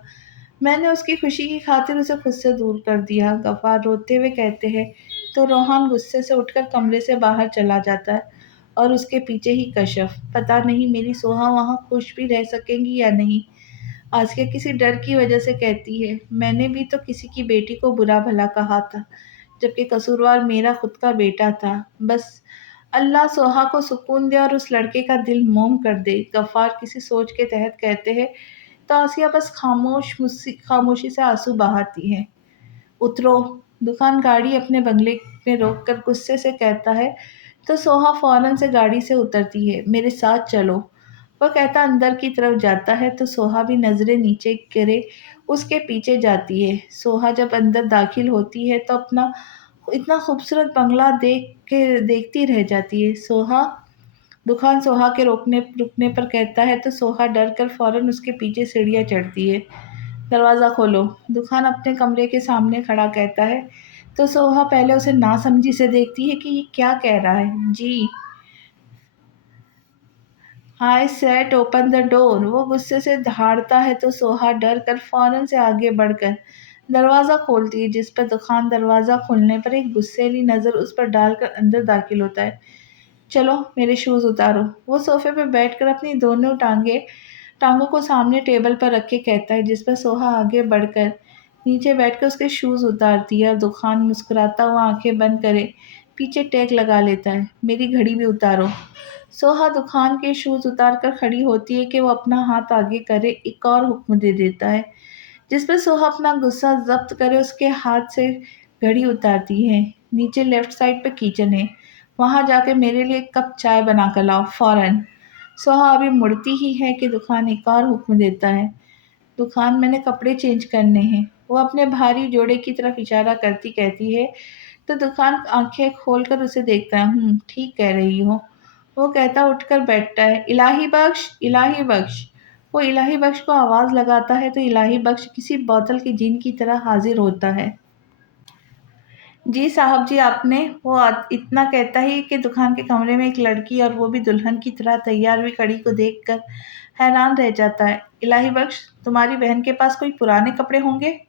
मैंने उसकी खुशी की खातिर उसे खुद से दूर कर दिया। गफ़ार रोते हुए कहते हैं, तो रोहान गुस्से से उठकर कमरे से बाहर चला जाता है और उसके पीछे ही कशफ। पता नहीं मेरी सोहा वहाँ खुश भी रह सकेंगी या नहीं। आसिया किसी डर की वजह से कहती है, मैंने भी तो किसी की बेटी को बुरा भला कहा था, जबकि कसूरवार मेरा खुद का बेटा था। बस अल्लाह सोहा को सुकून दे और उस लड़के का दिल मोम कर दे। गफ़ार किसी सोच के तहत कहते हैं, तो आसिया बस खामोशी से आंसू बहाती है। उतरो। दुकान गाड़ी अपने बंगले में रोककर गुस्से से कहता है, तो सोहा फौरन से गाड़ी से उतरती है, मेरे साथ चलो। वह कहता अंदर की तरफ जाता है तो सोहा भी नजरें नीचे गिरे उसके पीछे जाती है। सोहा जब अंदर दाखिल होती है तो अपना इतना खूबसूरत बंगला देखती रह जाती है। दुकान सोहा के रोकने रुकने पर कहता है तो सोहा डर कर फौरन उसके पीछे सीढ़ियाँ चढ़ती है। दरवाज़ा खोलो। दुकान अपने कमरे के सामने खड़ा कहता है तो सोहा पहले उसे नासमझी से देखती है कि ये क्या कह रहा है। जी, I said open the door. वो गुस्से से दहाड़ता है तो सोहा डर कर फौरन से आगे बढ़कर दरवाज़ा खोलती है, जिस पर दुकान दरवाज़ा खोलने पर एक गुस्सैली नज़र उस पर डालकर अंदर दाखिल होता है। चलो मेरे शूज़ उतारो। वो सोफे पर बैठकर अपनी दोनों टांगों को सामने टेबल पर रख के कहता है, जिस पर सोहा आगे बढ़कर नीचे बैठकर उसके शूज़ उतारती है और दुकान मुस्कुराता हुआ आंखें बंद करे पीछे टैग लगा लेता है, मेरी घड़ी भी उतारो। सोहा दुकान के शूज़ उतार कर खड़ी होती है कि वो अपना हाथ आगे करे, एक और हुक्म दे देता है, जिस पर सोहा अपना गुस्सा ज़ब्त करे उसके हाथ से घड़ी उतारती है। नीचे लेफ्ट साइड पे किचन है, वहाँ जाके मेरे लिए एक कप चाय बना कर लाओ फ़ौरन। सोहा अभी मुड़ती ही है कि दुकान एक और हुक्म देता है, दुकान मैंने कपड़े चेंज करने हैं। वो अपने भारी जोड़े की तरफ इशारा करती कहती है, तो दुकान आंखें खोलकर उसे देखता है। ठीक कह रही हो। वो कहता उठकर बैठता है, इलाही बख्श, इलाही बख्श। वो इलाही बख्श को आवाज़ लगाता है तो इलाही बख्श किसी बोतल के जिन की तरह हाजिर होता है। जी साहब जी आपने। इतना कहता ही कि दुकान के कमरे में एक लड़की और वो भी दुल्हन की तरह तैयार हुई खड़ी को देखकर हैरान रह जाता है। इलाही बख्श, तुम्हारी बहन के पास कोई पुराने कपड़े होंगे?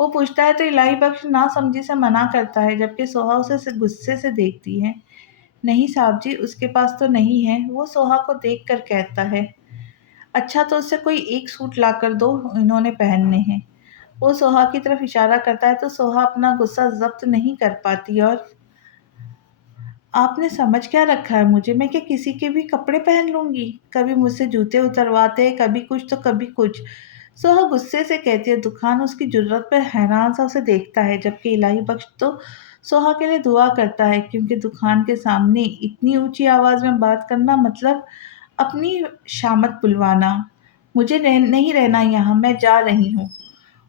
वो पूछता है तो इलाही बख्श नासमझी से मना करता है, जबकि सोहा उसे गुस्से से देखती है। नहीं साहब जी, उसके पास तो नहीं है। वो सोहा को देख कर कहता है, अच्छा तो उससे कोई एक सूट ला कर दो, इन्होंने पहनने हैं। वो सोहा की तरफ इशारा करता है तो सोहा अपना गुस्सा ज़ब्त नहीं कर पाती और आपने समझ क्या रखा है मुझे? मैं क्या किसी के भी कपड़े पहन लूँगी? कभी मुझसे जूते उतरवाते, कभी कुछ तो कभी कुछ। सोहा गुस्से से कहती है। दुकान उसकी जुर्रत पर हैरान सा उसे देखता है, जबकि इलाही बख्श तो सोहा के लिए दुआ करता है, क्योंकि दुकान के सामने इतनी ऊंची आवाज़ में बात करना मतलब अपनी शामत बुलवाना। मुझे नहीं रहना यहाँ, मैं जा रही हूँ।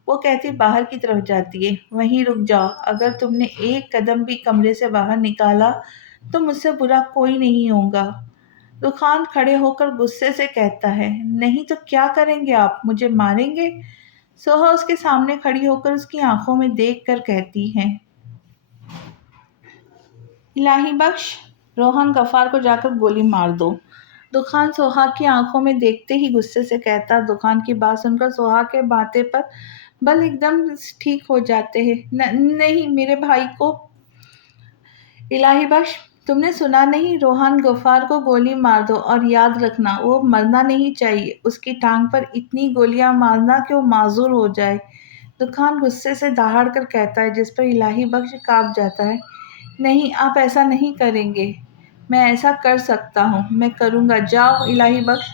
वो कहती बाहर की तरफ जाती है, वहीं रुक जाओ। अगर तुमने एक कदम भी कमरे से बाहर निकाला तो मुझसे बुरा कोई नहीं होगा। दुकान खड़े होकर गुस्से से कहता है, नहीं तो क्या करेंगे आप? मुझे मारेंगे? सोहा उसके सामने खड़ी होकर उसकी आंखों में देख कर कहती है, इलाही बख्श, रोहन गफ्फार को जाकर गोली मार दो। दुकान सोहा की आंखों में देखते ही गुस्से से कहता। दुकान की बात सुनकर सोहा के माथे पर बल एकदम ठीक हो जाते हैं। नहीं, मेरे भाई को। इलाही बख्श, तुमने सुना नहीं? रोहन गफ्फार को गोली मार दो और याद रखना वो मरना नहीं चाहिए। उसकी टांग पर इतनी गोलियां मारना कि वो माजूर हो जाए। दुकान गुस्से से दहाड़ कर कहता है, जिस पर इलाही बख्श कांप जाता है। नहीं, आप ऐसा नहीं करेंगे। मैं ऐसा कर सकता हूँ, मैं करूँगा। जाओ इलाही बख्श।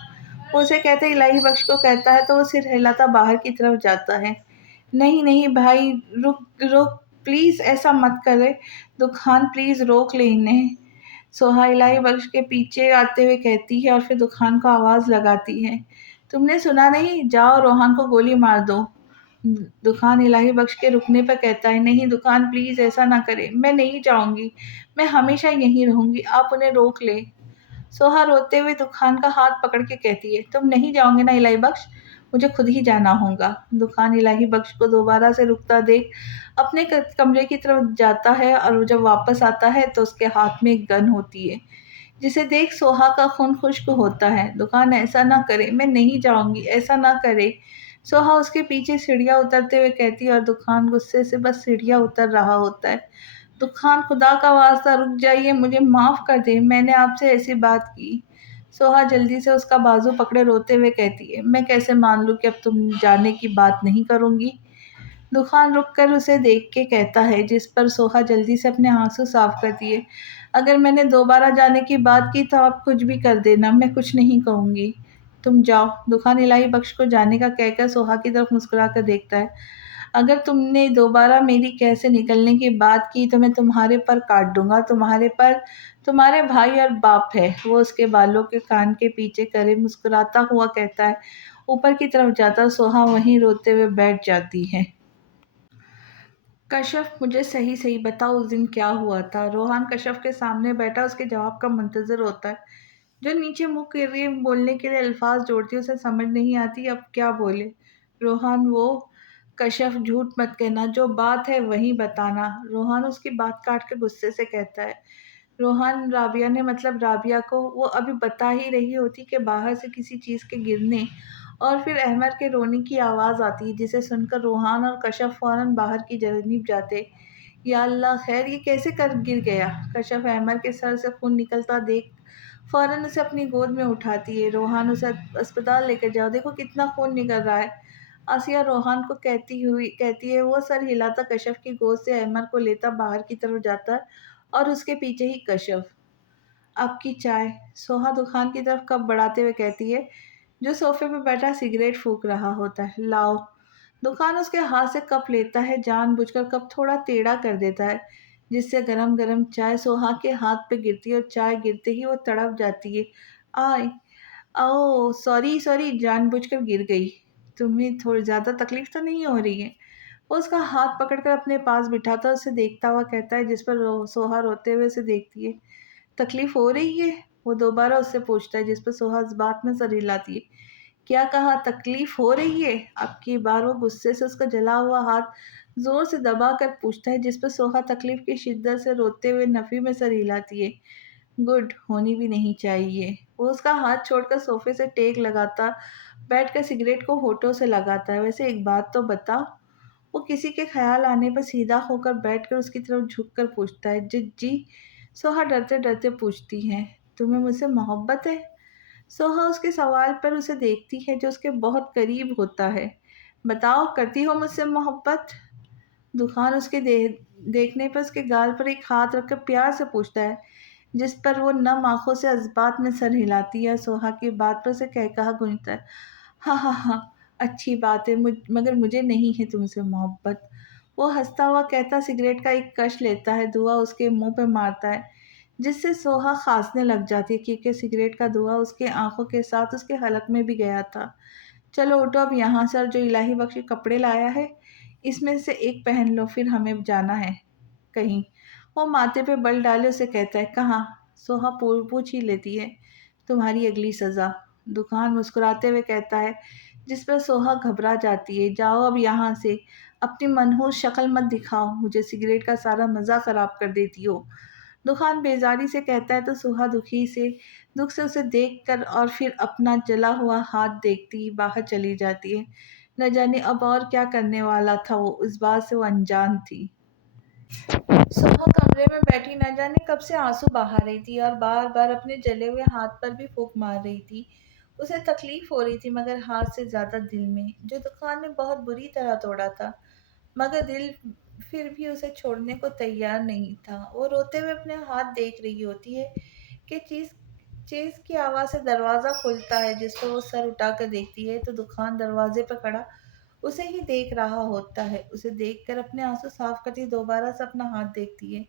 वो उसे कहते इलाही बख्श को कहता है तो वो सिर हिलाता बाहर की तरफ जाता है। नहीं नहीं भाई, रुक रुक, प्लीज़ ऐसा मत करे। दुकान प्लीज़ रोक ले इन्हें। सोहा इलाही बख्श के पीछे आते हुए कहती है और फिर दुकान को आवाज़ लगाती है, तुमने सुना नहीं? जाओ रोहन को गोली मार दो। दुकान इलाही बख्श के रुकने पर कहता है, नहीं दुकान प्लीज़ ऐसा ना करें, मैं नहीं जाऊँगी, मैं हमेशा यहीं रहूँगी, आप उन्हें रोक लें। सोहा रोते हुए दुकान का हाथ पकड़ के कहती है, तुम नहीं जाओगे ना इलाही बख्श? मुझे खुद ही जाना होगा। दुकान इलाही बख्श को दोबारा से रुकता देख अपने कमरे की तरफ जाता है और वो जब वापस आता है तो उसके हाथ में एक गन होती है, जिसे देख सोहा का खून खुश्क होता है। दुकान ऐसा ना करे, मैं नहीं जाऊँगी, ऐसा ना करे। सोहा उसके पीछे सीढ़ियाँ उतरते हुए कहती है और दुकान गुस्से से बस सीढ़ियाँ उतर रहा होता है। दुकान खुदा का वास्ता रुक जाइए, मुझे माफ़ कर दें, मैंने आपसे ऐसी बात की। सोहा जल्दी से उसका बाजू पकड़े रोते हुए कहती है, मैं कैसे मान लूँ कि अब तुम जाने की बात नहीं करूँगी? दुकान रुककर उसे देख के कहता है, जिस पर सोहा जल्दी से अपने आंसू साफ करती है। अगर मैंने दोबारा जाने की बात की तो आप कुछ भी कर देना, मैं कुछ नहीं कहूँगी। तुम जाओ। दुकान इलाही बख्श को जाने का कहकर सोहा की तरफ मुस्कुरा कर देखता है। अगर तुमने दोबारा मेरी कैसे से निकलने की बात की तो मैं तुम्हारे पर काट दूंगा। तुम्हारे पर तुम्हारे भाई और बाप है। वो उसके बालों के कान के पीछे करे मुस्कुराता हुआ कहता है। ऊपर की तरफ जाता सोहा वहीं रोते हुए बैठ जाती है। कश्यप, मुझे सही सही बताओ उस दिन क्या हुआ था? रोहान कश्यप के सामने बैठा उसके जवाब का मुंतजर होता है। जो नीचे मुँह कर रही है, बोलने के लिए अल्फाज जोड़ती है, उसे समझ नहीं आती अब क्या बोले। रोहान, वो कश्यप, झूठ मत कहना, जो बात है वही बताना। रोहान उसकी बात काट के गुस्से से कहता है। रोहान, राबिया ने मतलब राबिया को वो अभी बता ही रही होती कि बाहर से किसी चीज़ के गिरने और फिर अहमद के रोने की आवाज़ आती है, जिसे सुनकर रोहान और कश्यप फ़ौरन बाहर की जानिब जाते। या अल्लाह, खैर ये कैसे कर गिर गया? कश्यप अहमद के सर से खून निकलता देख फ़ौरन उसे अपनी गोद में उठाती है। रोहान, उसे अस्पताल लेकर जाओ, देखो कितना खून निकल रहा है। आसिया रोहान को कहती है। वो सर हिलाता कश्यप की गोद से अहमद को लेता बाहर की तरफ जाता है और उसके पीछे ही कश्यप। आपकी चाय, सोहा दुकान की तरफ कप बढ़ाते हुए कहती है, जो सोफे पर बैठा सिगरेट फूंक रहा होता है। लाओ। दुकान उसके हाथ से कप लेता है, जानबूझकर कप थोड़ा टेढ़ा कर देता है, जिससे गरम गरम चाय सोहा के हाथ पे गिरती है और चाय गिरते ही वो तड़प जाती है। आय, ओह सॉरी सॉरी, जानबूझकर गिर गई। तुम्हें थोड़ी ज़्यादा तकलीफ तो नहीं हो रही है? वो उसका हाथ पकड़कर अपने पास बिठाता उसे देखता हुआ कहता है, जिस पर सोहा रोते हुए उसे देखती है। तकलीफ हो रही है? वो दोबारा उससे पूछता है, जिस पर सोहा इस बात में सर हिलाती है। क्या कहा, तकलीफ हो रही है? आपकी बार वो गुस्से से उसका जला हुआ हाथ जोर से दबा कर पूछता है, जिस पर सोहा तकलीफ की शिद्दत से रोते हुए नफी में सर हिलाती है। गुड, होनी भी नहीं चाहिए। वो उसका हाथ छोड़कर सोफे से टेक लगाता बैठकर सिगरेट को होठों से लगाता है। वैसे एक बात तो बता। वो किसी के ख्याल आने पर सीधा होकर बैठकर उसकी तरफ झुककर पूछता है। जी। सोहा डरते डरते पूछती है, तुम्हें मुझसे मोहब्बत है? सोहा उसके सवाल पर उसे देखती है, जो उसके बहुत करीब होता है। बताओ, करती हो मुझसे मोहब्बत? दुकान उसके देखने पर उसके गाल पर एक हाथ रखकर प्यार से पूछता है, जिस पर वो नम आंखों से जज्बात में सर हिलाती है। सोहा की बात पर से कह कहा गूंजता है। हाँ हाँ हाँ, अच्छी बात है, मगर मुझे नहीं है तुमसे मोहब्बत। वो हंसता हुआ कहता सिगरेट का एक कश लेता है, धुआं उसके मुंह पे मारता है, जिससे सोहा खांसने लग जाती है, क्योंकि सिगरेट का धुआं उसके आंखों के साथ उसके हलक में भी गया था। चलो उठो अब यहाँ से, और जो इलाही बख्श के कपड़े लाया है इसमें से एक पहन लो, फिर हमें जाना है कहीं। वो माथे पे बल डाले उसे कहता है, कहाँ? सोहा पूछ ही लेती है, तुम्हारी अगली सज़ा। दुकान मुस्कुराते हुए कहता है, जिस पर सोहा घबरा जाती है, जाओ अब यहाँ से, अपनी मनहूस शक्ल मत दिखाओ, मुझे सिगरेट का सारा मज़ा ख़राब कर देती हो। दुकान बेजारी से कहता है तो सोहा दुख से उसे देखकर और फिर अपना जला हुआ हाथ देखती बाहर चली जाती है। न जाने अब और क्या करने वाला था वो, इस बात से वो अनजान थी। सोहा कमरे में बैठी न जाने कब से आंसू बहा रही थी और बार बार अपने जले हुए हाथ पर भी फूंक मार रही थी। उसे तकलीफ हो रही थी, मगर हाथ से ज्यादा दिल में, जो दुकान ने बहुत बुरी तरह तोड़ा था। मगर दिल फिर भी उसे छोड़ने को तैयार नहीं था। वो रोते हुए अपने हाथ देख रही होती है कि चीज चीज की आवाज से दरवाजा खुलता है, जिस पर वो सर उठाकर देखती है तो दुकान दरवाजे पर खड़ा उसे ही देख रहा होता है। उसे देखकर अपने आंसू साफ करती दोबारा से अपना हाथ देखती है।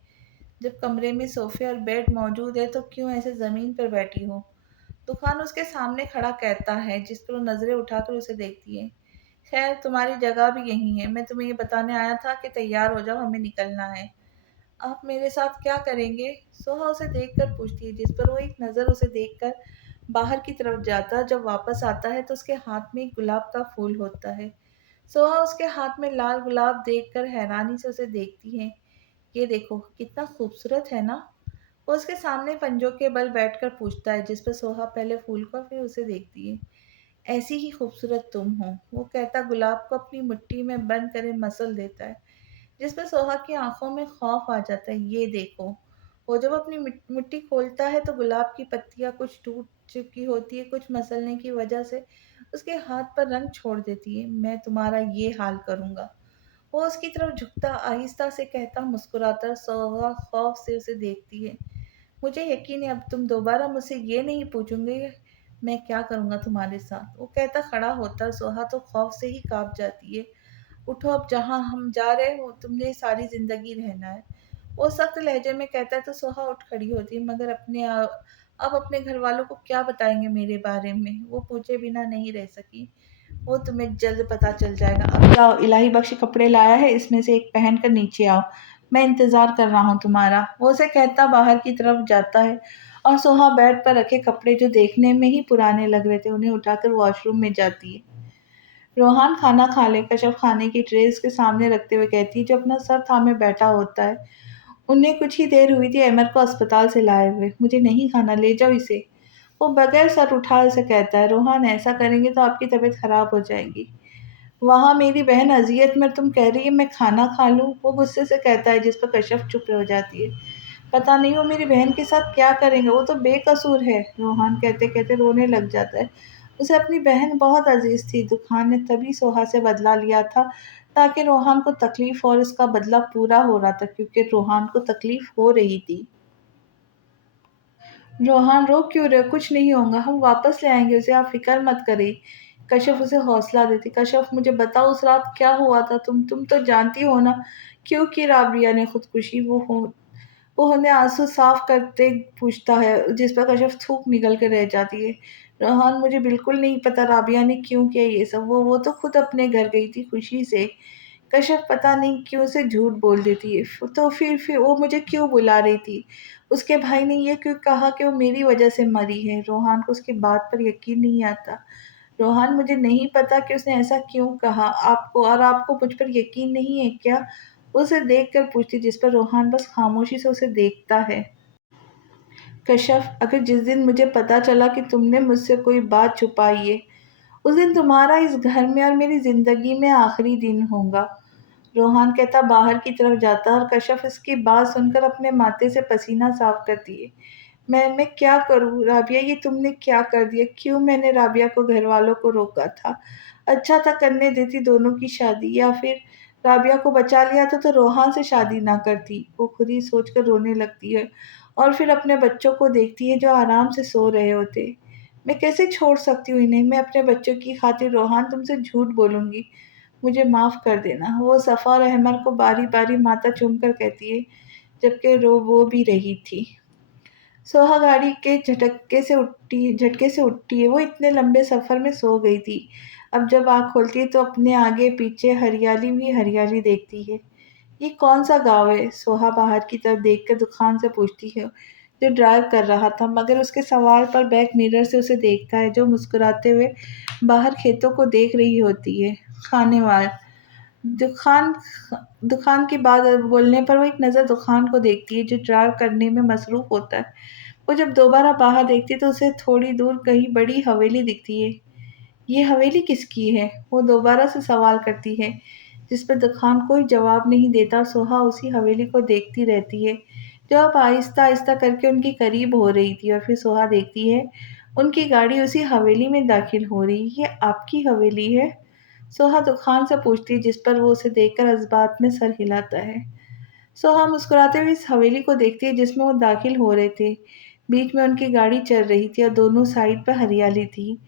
जब कमरे में सोफे और बेड मौजूद है तो क्यों ऐसे जमीन पर बैठी हो? दुकान उसके सामने खड़ा कहता है, जिस पर वो नजरें उठाकर उसे देखती है। खैर, तुम्हारी जगह भी यही है। मैं तुम्हें ये बताने आया था कि तैयार हो जाओ, हमें निकलना है। आप मेरे साथ क्या करेंगे? सोहा उसे देखकर पूछती है, जिस पर वो एक नज़र उसे देखकर बाहर की तरफ जाता है। जब वापस आता है तो उसके हाथ में एक गुलाब का फूल होता है। सोहा उसके हाथ में लाल गुलाब देखकर हैरानी से उसे देखती है। ये देखो, कितना खूबसूरत है ना? वो उसके सामने पंजों के बल बैठकर पूछता है, जिस पर सोहा पहले फूल को फिर उसे देखती है। ऐसी ही खूबसूरत तुम हो, वो कहता गुलाब को अपनी मुट्ठी में बंद करे मसल देता है, जिस पर सोहा की आंखों में खौफ आ जाता है। ये देखो, वो जब अपनी मुट्ठी खोलता है तो गुलाब की पत्तियां कुछ टूट चुकी होती है, कुछ मसलने की वजह से उसके हाथ पर रंग छोड़ देती है। मैं तुम्हारा ये हाल करूंगा, वो उसकी तरफ झुकता आहिस्ता से कहता मुस्कुराता। सोहा खौफ से उसे देखती है। मुझे यकीन है अब तुम दोबारा मुझसे ये नहीं पूछोगे मैं क्या करूंगा तुम्हारे साथ, वो कहता खड़ा होता। सोहा तो खौफ से ही कांप जाती है। उठो, अब जहाँ हम जा रहे हो तुमने सारी जिंदगी रहना है, वो सख्त लहजे में कहता है। तो सोहा उठ खड़ी होती है, मगर अब अपने घर वालों को क्या बताएंगे मेरे बारे में, वो पूछे बिना नहीं रह सकी। वो तुम्हें जल्द पता चल जाएगा। अब जाओ, इलाही बख्श कपड़े लाया है, इसमें से एक पहन कर नीचे आओ, मैं इंतजार कर रहा हूँ तुम्हारा, वो उसे कहता बाहर की तरफ जाता है। और सोहा बेड पर रखे कपड़े जो देखने में ही पुराने लग रहे थे उन्हें उठाकर वॉशरूम में जाती है। रोहान खाना खा ले, कश्यप खाने की ट्रे उसके सामने रखते हुए कहती है, जो अपना सर थामे बैठा होता है। उन्हें कुछ ही देर हुई थी अमर को अस्पताल से लाए हुए। मुझे नहीं खाना, ले जाओ इसे, वो बगैर सर उठाए उसे कहता है। रोहन, ऐसा करेंगे तो आपकी तबीयत खराब हो जाएगी। वहाँ मेरी बहन अजियत में तुम कह रही है मैं खाना खा लूँ, वो गुस्से से कहता है, जिस पर कश्यप चुप हो जाती है। पता नहीं वो मेरी बहन के साथ क्या करेंगे, वो तो बेकसूर है, रोहन कहते कहते रोने लग जाता है। उसे अपनी बहन बहुत अजीज थी। दुखान ने तभी सोहा से बदला लिया था ताकि रोहान को तकलीफ, और इसका बदला पूरा हो रहा था क्योंकि रोहान को तकलीफ हो रही थी। रोहान, रो क्यों रहे हो? कुछ नहीं होगा, हम वापस ले आएंगे उसे, आप फिक्र मत करें। कश्यप उसे हौसला देती। कश्यप, मुझे बताओ उस रात क्या हुआ था? तुम तो जानती हो ना क्यों की राबिया ने खुदकुशी, वो उन्हें आंसू साफ करते पूछता है, जिस पर कश्यप थूक निकल कर रह जाती है। रोहान, मुझे बिल्कुल नहीं पता राबिया ने क्यों किया ये सब, वो तो खुद अपने घर गई थी खुशी से। कश्यप, पता नहीं क्यों से झूठ बोल देती है, तो फिर वो मुझे क्यों बुला रही थी? उसके भाई ने ये क्यों कहा कि वो मेरी वजह से मरी है? रोहान को उसकी बात पर यकीन नहीं आता। रोहान, मुझे नहीं पता कि उसने ऐसा क्यों कहा आपको, और आपको मुझ पर यकीन नहीं है क्या? उसे देख कर पूछती, जिस पर रोहान बस खामोशी से उसे देखता है। कश्यप, अगर जिस दिन मुझे पता चला कि तुमने मुझसे कोई बात छुपाई है, उस दिन तुम्हारा इस घर में और मेरी जिंदगी में आखिरी दिन होगा। रोहान कहता बाहर की तरफ जाता, और कश्यप इसकी बात सुनकर अपने माथे से पसीना साफ करती है। मैं क्या करूँ राबिया, ये तुमने क्या कर दिया? क्यों मैंने राबिया को घर वालों को रोका था? अच्छा था करने देती दोनों की शादी, या फिर राबिया को बचा लिया था तो रोहान से शादी ना करती। वो खुद ही सोचकर रोने लगती है, और फिर अपने बच्चों को देखती है जो आराम से सो रहे होते। मैं कैसे छोड़ सकती हूँ इन्हें? मैं अपने बच्चों की खातिर रोहान तुमसे झूठ बोलूंगी, मुझे माफ कर देना, वो सफ़ा और अहमद को बारी बारी माथा चूमकर कहती है, जबकि वो भी रही थी। सोहा गाड़ी के झटके से उठती है। वो इतने लंबे सफर में सो गई थी। अब जब आँख खोलती है तो अपने आगे पीछे हरियाली भी हरियाली देखती है। ये कौन सा गांव है? सोहा बाहर की तरफ देखकर दुकान से पूछती है, जो ड्राइव कर रहा था, मगर उसके सवाल पर बैक मिरर से उसे देखता है, जो मुस्कुराते हुए बाहर खेतों को देख रही होती है। खाने वाला दुकान दुकान की बात बोलने पर वो एक नज़र दुकान को देखती है, जो ड्राइव करने में मसरूफ होता है। वो जब दोबारा बाहर देखती है तो उसे थोड़ी दूर कहीं बड़ी हवेली दिखती है। ये हवेली किसकी है? वो दोबारा से सवाल करती है, जिस पर दुकान कोई जवाब नहीं देता। सोहा उसी हवेली को देखती रहती है, जो अब आहिस्ता आहिस्ता करके उनके करीब हो रही थी, और फिर सोहा देखती है उनकी गाड़ी उसी हवेली में दाखिल हो रही। ये आपकी हवेली है? सोहा दुकान से पूछती है, जिस पर वो उसे देखकर जज्बात में सर हिलाता है। सोहा मुस्कुराते हुए इस हवेली को देखती है जिसमें वो दाखिल हो रहे थे। बीच में उनकी गाड़ी चल रही थी और दोनों साइड पर हरियाली थी।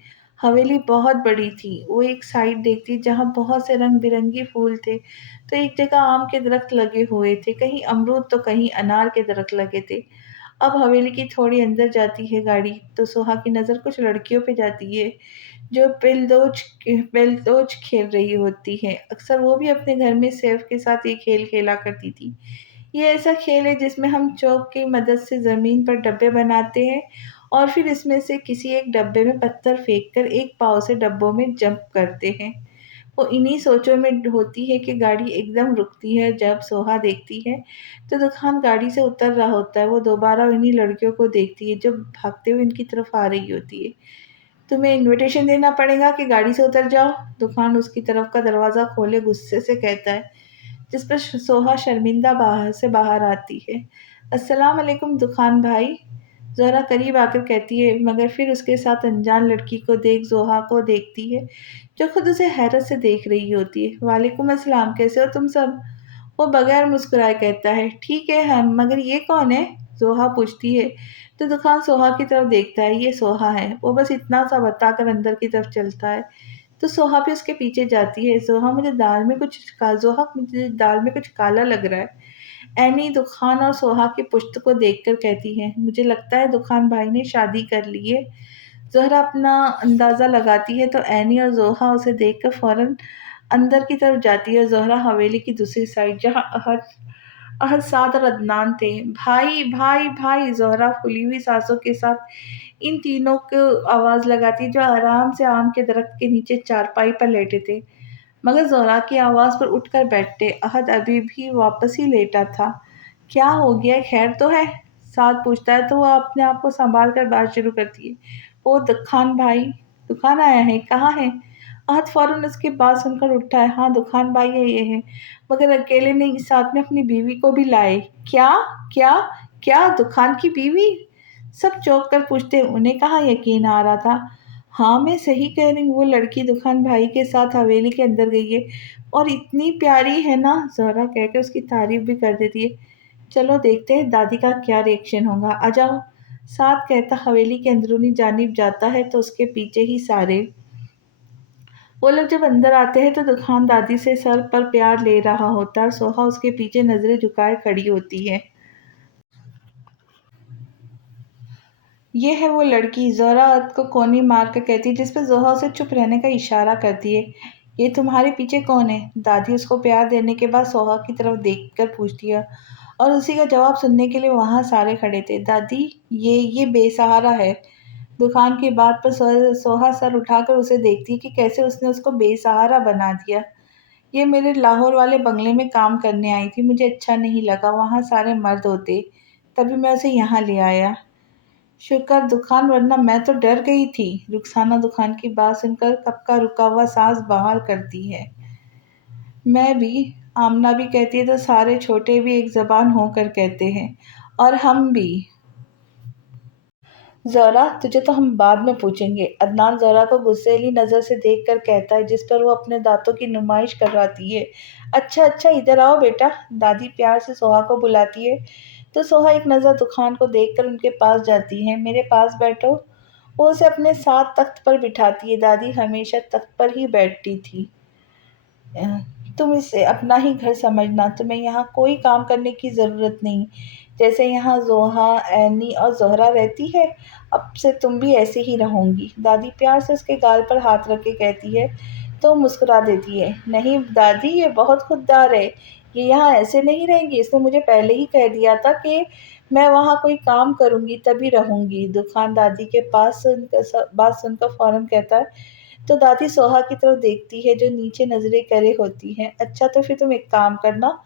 हवेली बहुत बड़ी थी। वो एक साइड देखती जहाँ बहुत से रंग बिरंगी फूल थे, तो एक जगह आम के दरख्त लगे हुए थे, कहीं अमरूद तो कहीं अनार के दरख्त लगे थे। अब हवेली की थोड़ी अंदर जाती है गाड़ी, तो सोहा की नज़र कुछ लड़कियों पे जाती है, जो बेलदोज खेल रही होती है। अक्सर वो भी अपने घर में सैफ के साथ ये खेल खेला करती थी। ये ऐसा खेल है जिसमें हम चौक की मदद से ज़मीन पर डब्बे बनाते हैं, और फिर इसमें से किसी एक डब्बे में पत्थर फेंक कर एक पाँव से डब्बों में जंप करते हैं। वो इन्हीं सोचों में होती है कि गाड़ी एकदम रुकती है। जब सोहा देखती है तो दुखान गाड़ी से उतर रहा होता है। वो दोबारा इन्हीं लड़कियों को देखती है जो भागते हुए इनकी तरफ आ रही होती है। तुम्हें इनविटेशन देना पड़ेगा कि गाड़ी से उतर जाओ, दुखान उसकी तरफ का दरवाज़ा खोले गुस्से से कहता है, जिस पर सोहा शर्मिंदा बाहर से बाहर आती है। अस्सलाम वालेकुम दुखान भाई, ज़ोहरा करीब आकर कहती है, मगर फिर उसके साथ अनजान लड़की को देख ज़ोहा को देखती है जो खुद उसे हैरत से देख रही होती है। वालेकुम अस्सलाम, कैसे हो तुम सब? वो बगैर मुस्कुराए कहता है, ठीक है हम, मगर ये कौन है? ज़ोहा पूछती है। तो दुखान सोहा की तरफ देखता है, ये सोहा है। वो बस इतना सा बताकर अंदर की तरफ चलता है। तो सोहा भी उसके पीछे जाती है। ज़ोहा मुझे दाल में कुछ काला लग रहा है। एनी दुखान और सोहा की पुश्त को देखकर कहती है, मुझे लगता है दुखान भाई ने शादी कर ली है। ज़ोहरा अपना अंदाज़ा लगाती है तो एनी और ज़ोहा उसे देखकर फ़ौरन अंदर की तरफ जाती है। ज़ोहरा हवेली की दूसरी साइड जहाँ अहद अहद साद और अदनान थे। भाई भाई भाई, ज़ोहरा फूली हुई सांसों के साथ इन तीनों को आवाज़ लगाती जो आराम से आम के दरख्त के नीचे चारपाई पर लेटे थे। मगर ज़ोहरा की आवाज़ पर उठकर बैठते। अहद अभी भी वापस ही लेटा था। क्या हो गया, खैर तो है? साद पूछता है तो वह अपने आप को संभाल कर बात शुरू करती है। ओ दुखान भाई, दुखान आया है, कहाँ है? अहद फौरन उसकी बात सुनकर उठा है। हाँ दुखान भाई है, ये है, मगर अकेले नहीं, साथ में अपनी बीवी को भी लाए। क्या? क्या? क्या दुखान की बीवी? सब चौंक कर पूछते। उन्हें कहाँ यकीन आ रहा था। हाँ मैं सही कह रही हूँ, वो लड़की दुखान भाई के साथ हवेली के अंदर गई है और इतनी प्यारी है ना, ज़ोहरा कहकर उसकी तारीफ भी कर देती है। चलो देखते हैं दादी का क्या रिएक्शन होगा, आ जाओ। साथ कहता हवेली के अंदरूनी जानिब जाता है तो उसके पीछे ही सारे। वो लोग जब अंदर आते हैं तो दुखान दादी से सर पर प्यार ले रहा होता है और सोहा उसके पीछे नजरें झुकाए खड़ी होती है। ये है वो लड़की, ज़ोहरा अर्द को कोनी मार कर कहती है, जिस पर ज़ोहा उसे चुप रहने का इशारा करती है। ये तुम्हारे पीछे कौन है? दादी उसको प्यार देने के बाद सोहा की तरफ देखकर पूछती है और उसी का जवाब सुनने के लिए वहाँ सारे खड़े थे। दादी, ये बेसहारा है। दुकान की बात पर सोहा सर उठाकर उसे देखती है कि कैसे उसने उसको बेसहारा बना दिया। ये मेरे लाहौर वाले बंगले में काम करने आई थी, मुझे अच्छा नहीं लगा, वहाँ सारे मर्द होते, तभी मैं उसे यहाँ ले आया। शुक्र दुकान, वरना मैं तो डर गई थी। रुखसाना दुकान की बात सुनकर कब का रुका हुआ सांस बाहर करती है। मैं भी, आमना भी कहती है तो सारे छोटे भी एक जबान होकर कहते हैं, और हम भी। ज़ोरा, तुझे तो हम बाद में पूछेंगे। अदनान ज़ोरा को गुस्सैली नज़र से देखकर कहता है, जिस पर वो अपने दांतों की नुमाइश करवाती है। अच्छा अच्छा, इधर आओ बेटा। दादी प्यार से सोहा को बुलाती है तो सोहा एक नज़र दुखान को देखकर उनके पास जाती है। मेरे पास बैठो। वो उसे अपने साथ तख्त पर बिठाती है। दादी हमेशा तख्त पर ही बैठती थी। अ, तुम इसे अपना ही घर समझना, तुम्हें यहाँ कोई काम करने की ज़रूरत नहीं। जैसे यहाँ ज़ोहा, ऐनी और ज़ोहरा रहती है, अब से तुम भी ऐसे ही रहोगी। दादी प्यार से उसके गाल पर हाथ रख के कहती है तो मुस्कुरा देती है। नहीं दादी, ये बहुत खुददार है, ये यहाँ ऐसे नहीं रहेंगी। इसने मुझे पहले ही कह दिया था कि मैं वहाँ कोई काम करूँगी तभी रहूँगी। दुकान दादी के पास बात सुनकर फ़ौरन कहता है तो दादी सोहा की तरफ देखती है जो नीचे नज़रें करे होती है। अच्छा तो फिर तुम एक काम करना,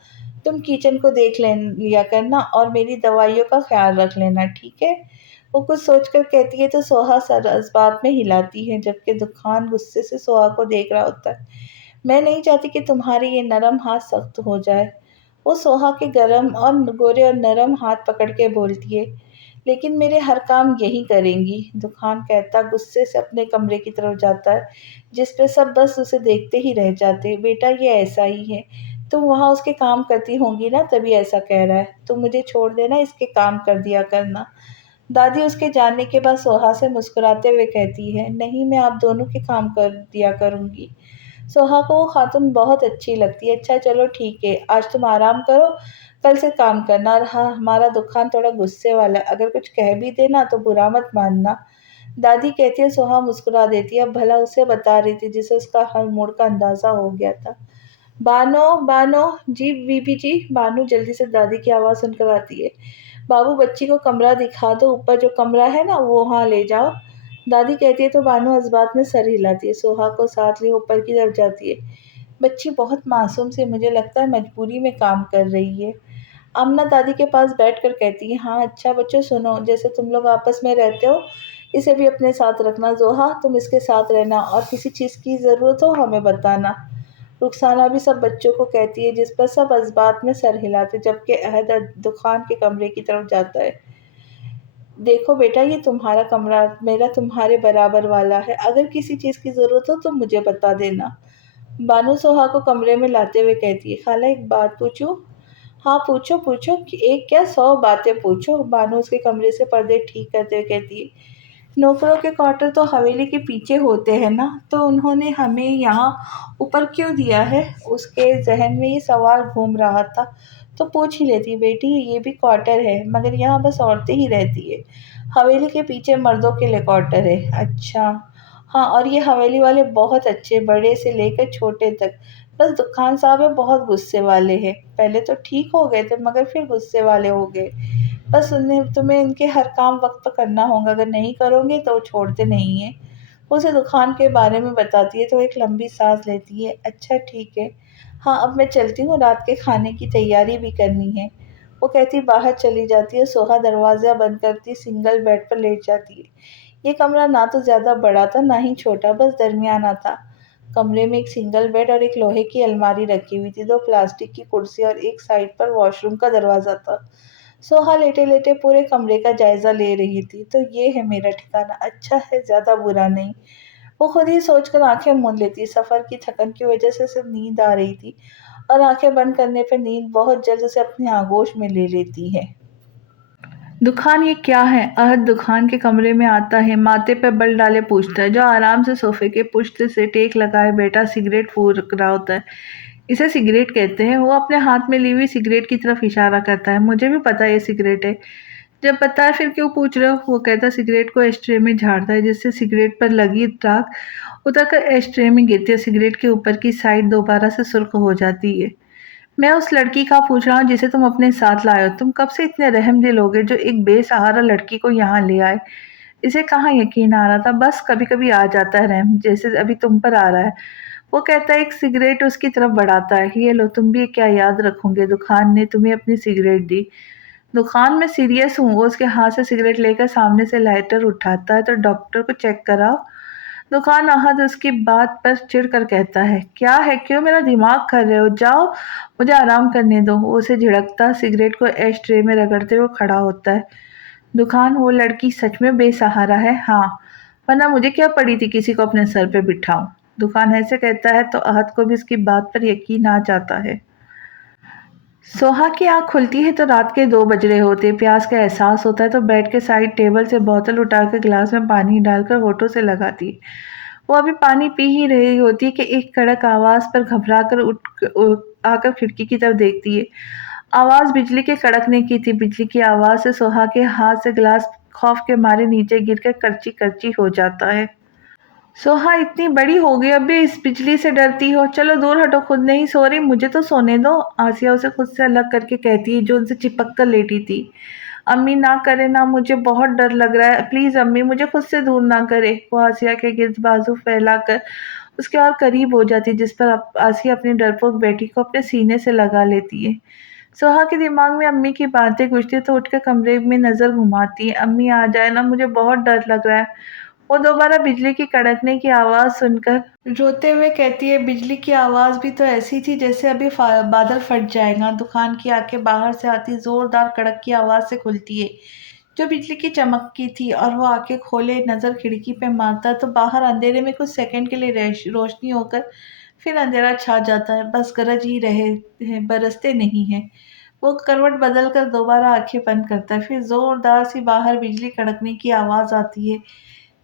तुम किचन को देख ले लिया करना और मेरी दवाइयों का ख्याल रख लेना, ठीक है? वो कुछ सोचकर कहती है तो सोहा सर इस बात में हिलाती है, जबकि दुखान गुस्से से सोहा को देख रहा होता है। मैं नहीं चाहती कि तुम्हारे ये नरम हाथ सख्त हो जाए। वो सोहा के गरम और गोरे और नरम हाथ पकड़ के बोलती है, लेकिन मेरे हर काम यही करेंगी। दुखान कहता गुस्से से अपने कमरे की तरफ जाता है, जिस पे सब बस उसे देखते ही रह जाते। बेटा ये ऐसा ही है, तुम वहाँ उसके काम करती होंगी ना, तभी ऐसा कह रहा है। तुम मुझे छोड़ देना, इसके काम कर दिया करना। दादी उसके जाने के बाद सोहा से मुस्कुराते हुए कहती है, नहीं मैं आप दोनों के काम कर दिया करूँगी। सोहा को वो खातून बहुत अच्छी लगती है। अच्छा चलो ठीक है, आज तुम आराम करो, कल से काम करना। और हाँ, हमारा दुकान थोड़ा गुस्से वाला है, अगर कुछ कह भी देना तो बुरा मत मानना। दादी कहती है। सोहा मुस्कुरा देती है, अब भला उसे बता रही थी जिसे उसका हर मूड का अंदाजा हो गया था। बानो, बानो, जी बीबी जी। बानू जल्दी से दादी की आवाज़ सुनकर आती है। बाबू बच्ची को कमरा दिखा दो, ऊपर जो कमरा है ना वो वहाँ ले जाओ। दादी कहती है तो बानू इस्बात में सर हिलाती है। सोहा को साथ लिए ऊपर की तरफ जाती है। बच्ची बहुत मासूम से, मुझे लगता है मजबूरी में काम कर रही है। आमना दादी के पास बैठकर कहती है, हाँ अच्छा बच्चों सुनो, जैसे तुम लोग आपस में रहते हो इसे भी अपने साथ रखना। जोहा तुम इसके साथ रहना और किसी चीज़ की ज़रूरत हो हमें बताना। रुखसाना भी सब बच्चों को कहती है, जिस पर सब इस्बात में सर हिलाते, जबकि अहद दुकान के कमरे की तरफ जाता है। देखो बेटा, ये तुम्हारा कमरा मेरा तुम्हारे बराबर वाला है, अगर किसी चीज़ की ज़रूरत हो तो मुझे बता देना। बानू सोहा को कमरे में लाते हुए कहती है, खाला एक बात पूछूं? हाँ पूछो पूछो, कि एक क्या 100 बातें पूछो। बानू उसके कमरे से पर्दे ठीक करते हुए कहती है, नौकरों के क्वार्टर तो हवेली के पीछे होते हैं ना, तो उन्होंने हमें यहाँ ऊपर क्यों दिया है? उसके जहन में ये सवाल घूम रहा था। तो पूछ ही लेती, बेटी ये भी क्वार्टर है, मगर यहाँ बस औरतें ही रहती है। हवेली के पीछे मर्दों के लिए क्वार्टर है। अच्छा। हाँ, और ये हवेली वाले बहुत अच्छे, बड़े से लेकर छोटे तक। बस दुकान साहब है बहुत गुस्से वाले हैं। पहले तो ठीक हो गए थे, मगर फिर गुस्से वाले हो गए। बस उन्हें तुम्हें इनके हर काम वक्त पर करना होगा, अगर नहीं करोगे तो वो छोड़ते नहीं हैं। वो उसे दुकान के बारे में बताती है तो एक लंबी सांस लेती है। अच्छा ठीक है। हाँ अब मैं चलती हूँ, रात के खाने की तैयारी भी करनी है। वो कहती बाहर चली जाती है। सोहा दरवाज़ा बंद करती सिंगल बेड पर लेट जाती है। ये कमरा ना तो ज़्यादा बड़ा था ना ही छोटा, बस दरमियाना था। कमरे में एक सिंगल बेड और एक लोहे की अलमारी रखी हुई थी, 2 प्लास्टिक की कुर्सी और एक साइड पर वॉशरूम का दरवाज़ा था। सोहा लेटे-लेटे पूरे कमरे का जायज़ा ले रही थी। तो ये है मेरा ठिकाना, अच्छा है, ज़्यादा बुरा नहीं। वो खुद ही सोचकर आँखें मूंद लेती। सफ़र की थकन की वजह से उसे नींद आ रही थी और आँखें बंद करने पर नींद बहुत जल्द उसे अपनी आगोश में ले लेती है। दुखान ये क्या है? अहद दुखान के कमरे में आता है, माथे पे बल डाले पूछता है, जो आराम से सोफे के पुश्त से टेक लगाए बैठा सिगरेट फूँक रहा होता है। इसे सिगरेट कहते हैं। वो अपने हाथ में ली हुई सिगरेट की तरफ इशारा करता है। मुझे भी पता है ये सिगरेट है। जब पता है फिर क्यों पूछ रहे हो? वो कहता सिगरेट को एस्ट्रे में झाड़ता है, जिससे सिगरेट पर लगी राख उतरकर एस्ट्रे में गिरती है। सिगरेट के ऊपर की साइड दोबारा से सुर्ख हो जाती है। मैं उस लड़की का पूछ रहा हूँ जिसे तुम अपने साथ लाए हो। तुम कब से इतने रहमदिल हो गए जो एक बेसहारा लड़की को यहाँ ले आए? इसे कहाँ यकीन आ रहा था, बस कभी-कभी आ जाता है रहम, जैसे अभी तुम पर आ रहा है। वो कहता है, एक सिगरेट उसकी तरफ बढ़ाता है। ये लो, तुम भी क्या याद रखोगे, दुकान ने तुम्हें अपनी सिगरेट दी। दुकान में सीरियस हूँ। वो उसके हाथ से सिगरेट लेकर सामने से लाइटर उठाता है। तो डॉक्टर को चेक कराओ। दुकान अहद उसकी बात पर चिढ़कर कहता है, क्या है, क्यों मेरा दिमाग कर रहे हो? जाओ, मुझे आराम करने दो। वो उसे झिड़कता सिगरेट को एश ट्रे में रगड़ते हुए खड़ा होता है। दुकान, वो लड़की सच में बेसहारा है? हाँ, वरना मुझे क्या पड़ी थी किसी को अपने सर पे बिठाऊं। दुकान ऐसे कहता है तो अहद को भी उसकी बात पर यकीन आ जाता है। सोहा की आँख खुलती है तो रात के 2 बज रहे होते। प्यास का एहसास होता है तो बेड के साइड टेबल से बोतल उठाकर गिलास में पानी डालकर होठों से लगाती है। वो अभी पानी पी ही रही होती है कि एक कड़क आवाज़ पर घबराकर आकर खिड़की की तरफ देखती है। आवाज़ बिजली के कड़कने की थी। बिजली की आवाज़ से सोहा के हाथ से गिलास खौफ के मारे नीचे गिरकर करची-करची हो जाता है। सोहा, इतनी बड़ी हो गई अब भी इस बिजली से डरती हो? चलो दूर हटो, खुद नहीं सो रही, मुझे तो सोने दो। आसिया उसे खुद से अलग करके कहती है, जो उनसे चिपक कर लेटी थी। अम्मी ना करे ना, मुझे बहुत डर लग रहा है, प्लीज़ अम्मी मुझे खुद से दूर ना करे। वो आसिया के गिर्द बाजू फैलाकर उसके और करीब हो जाती है, जिस पर आसिया अपनी डरपोक बेटी को अपने सीने से लगा लेती है। सोहा के दिमाग में अम्मी की बातें गुजरती है तो उठकर कमरे में नज़र घुमाती है। अम्मी आ जाए ना, मुझे बहुत डर लग रहा है। वो दोबारा बिजली की कड़कने की आवाज़ सुनकर रोते हुए कहती है, बिजली की आवाज़ भी तो ऐसी थी जैसे अभी बादल फट जाएगा। दुकान की आंखें बाहर से आती जोरदार कड़क की आवाज़ से खुलती है, जो बिजली की चमक की थी, और वो आंखें खोले नज़र खिड़की पे मारता है तो बाहर अंधेरे में कुछ सेकंड के लिए रोशनी होकर फिर अंधेरा छा जाता है। बस गरज ही रहे हैं, बरसते नहीं हैं। वो करवट बदल कर दोबारा आंखें बंद करता है। फिर जोरदार सी बाहर बिजली कड़कने की आवाज़ आती है,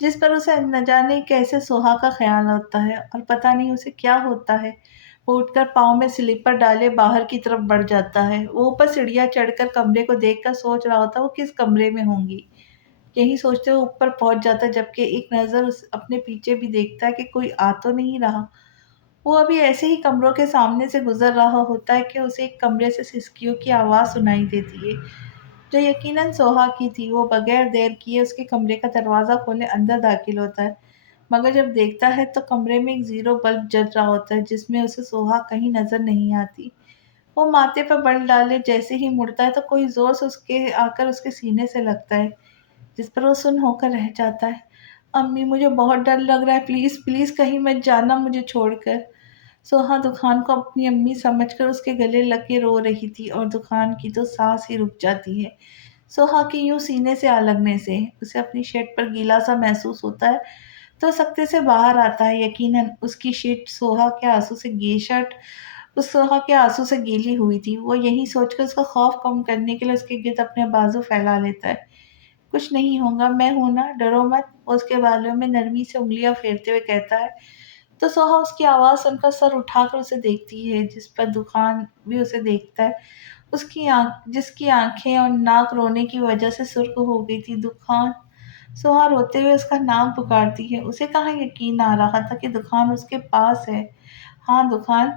जिस पर उसे न जाने कैसे सोहा का ख़्याल होता है और पता नहीं उसे क्या होता है। वो उठकर पाँव में स्लीपर डाले बाहर की तरफ बढ़ जाता है। वो ऊपर सीढ़ियाँ चढ़कर कमरे को देखकर सोच रहा होता है वो किस कमरे में होंगी। यही सोचते हुए ऊपर पहुँच जाता है, जबकि एक नज़र उस अपने पीछे भी देखता है कि कोई आ तो नहीं रहा। वो अभी ऐसे ही कमरों के सामने से गुज़र रहा होता है कि उसे एक कमरे से सिसकियों की आवाज़ सुनाई देती है, जो यकीनन सोहा की थी। वो बगैर देर किए उसके कमरे का दरवाज़ा खोले अंदर दाखिल होता है, मगर जब देखता है तो कमरे में एक ज़ीरो बल्ब जल रहा होता है, जिसमें उसे सोहा कहीं नज़र नहीं आती। वो माथे पर बल डाले जैसे ही मुड़ता है तो कोई ज़ोर से उसके आकर उसके सीने से लगता है, जिस पर वो सुन्न होकर रह जाता है। अम्मी, मुझे बहुत डर लग रहा है, प्लीज़ प्लीज़ कहीं मत जाना मुझे छोड़कर। सोहा दुखान को अपनी अम्मी समझकर उसके गले लग के रो रही थी और दुखान की तो सांस ही रुक जाती है। सोहा के यूं सीने से आ लगने से उसे अपनी शर्ट पर गीला सा महसूस होता है, तो सख्ते से बाहर आता है। यकीनन उसकी शर्ट सोहा के आंसू से गीली हुई थी। वो यही सोचकर उसका खौफ कम करने के लिए उसके गिर्द अपने बाजू फैला लेता है। कुछ नहीं होगा, मैं हूं ना, डरो मत। वो उसके बालों में नरमी से उंगलियां फेरते हुए कहता है। तो सोहा उसकी आवाज़ सुनकर सर उठाकर उसे देखती है, जिस पर दुखान भी उसे देखता है। जिसकी आंखें और नाक रोने की वजह से सुर्ख हो गई थी। दुखान। सोहा रोते हुए उसका नाम पुकारती है। उसे कहाँ यकीन आ रहा था कि दुखान उसके पास है। हाँ दुखान,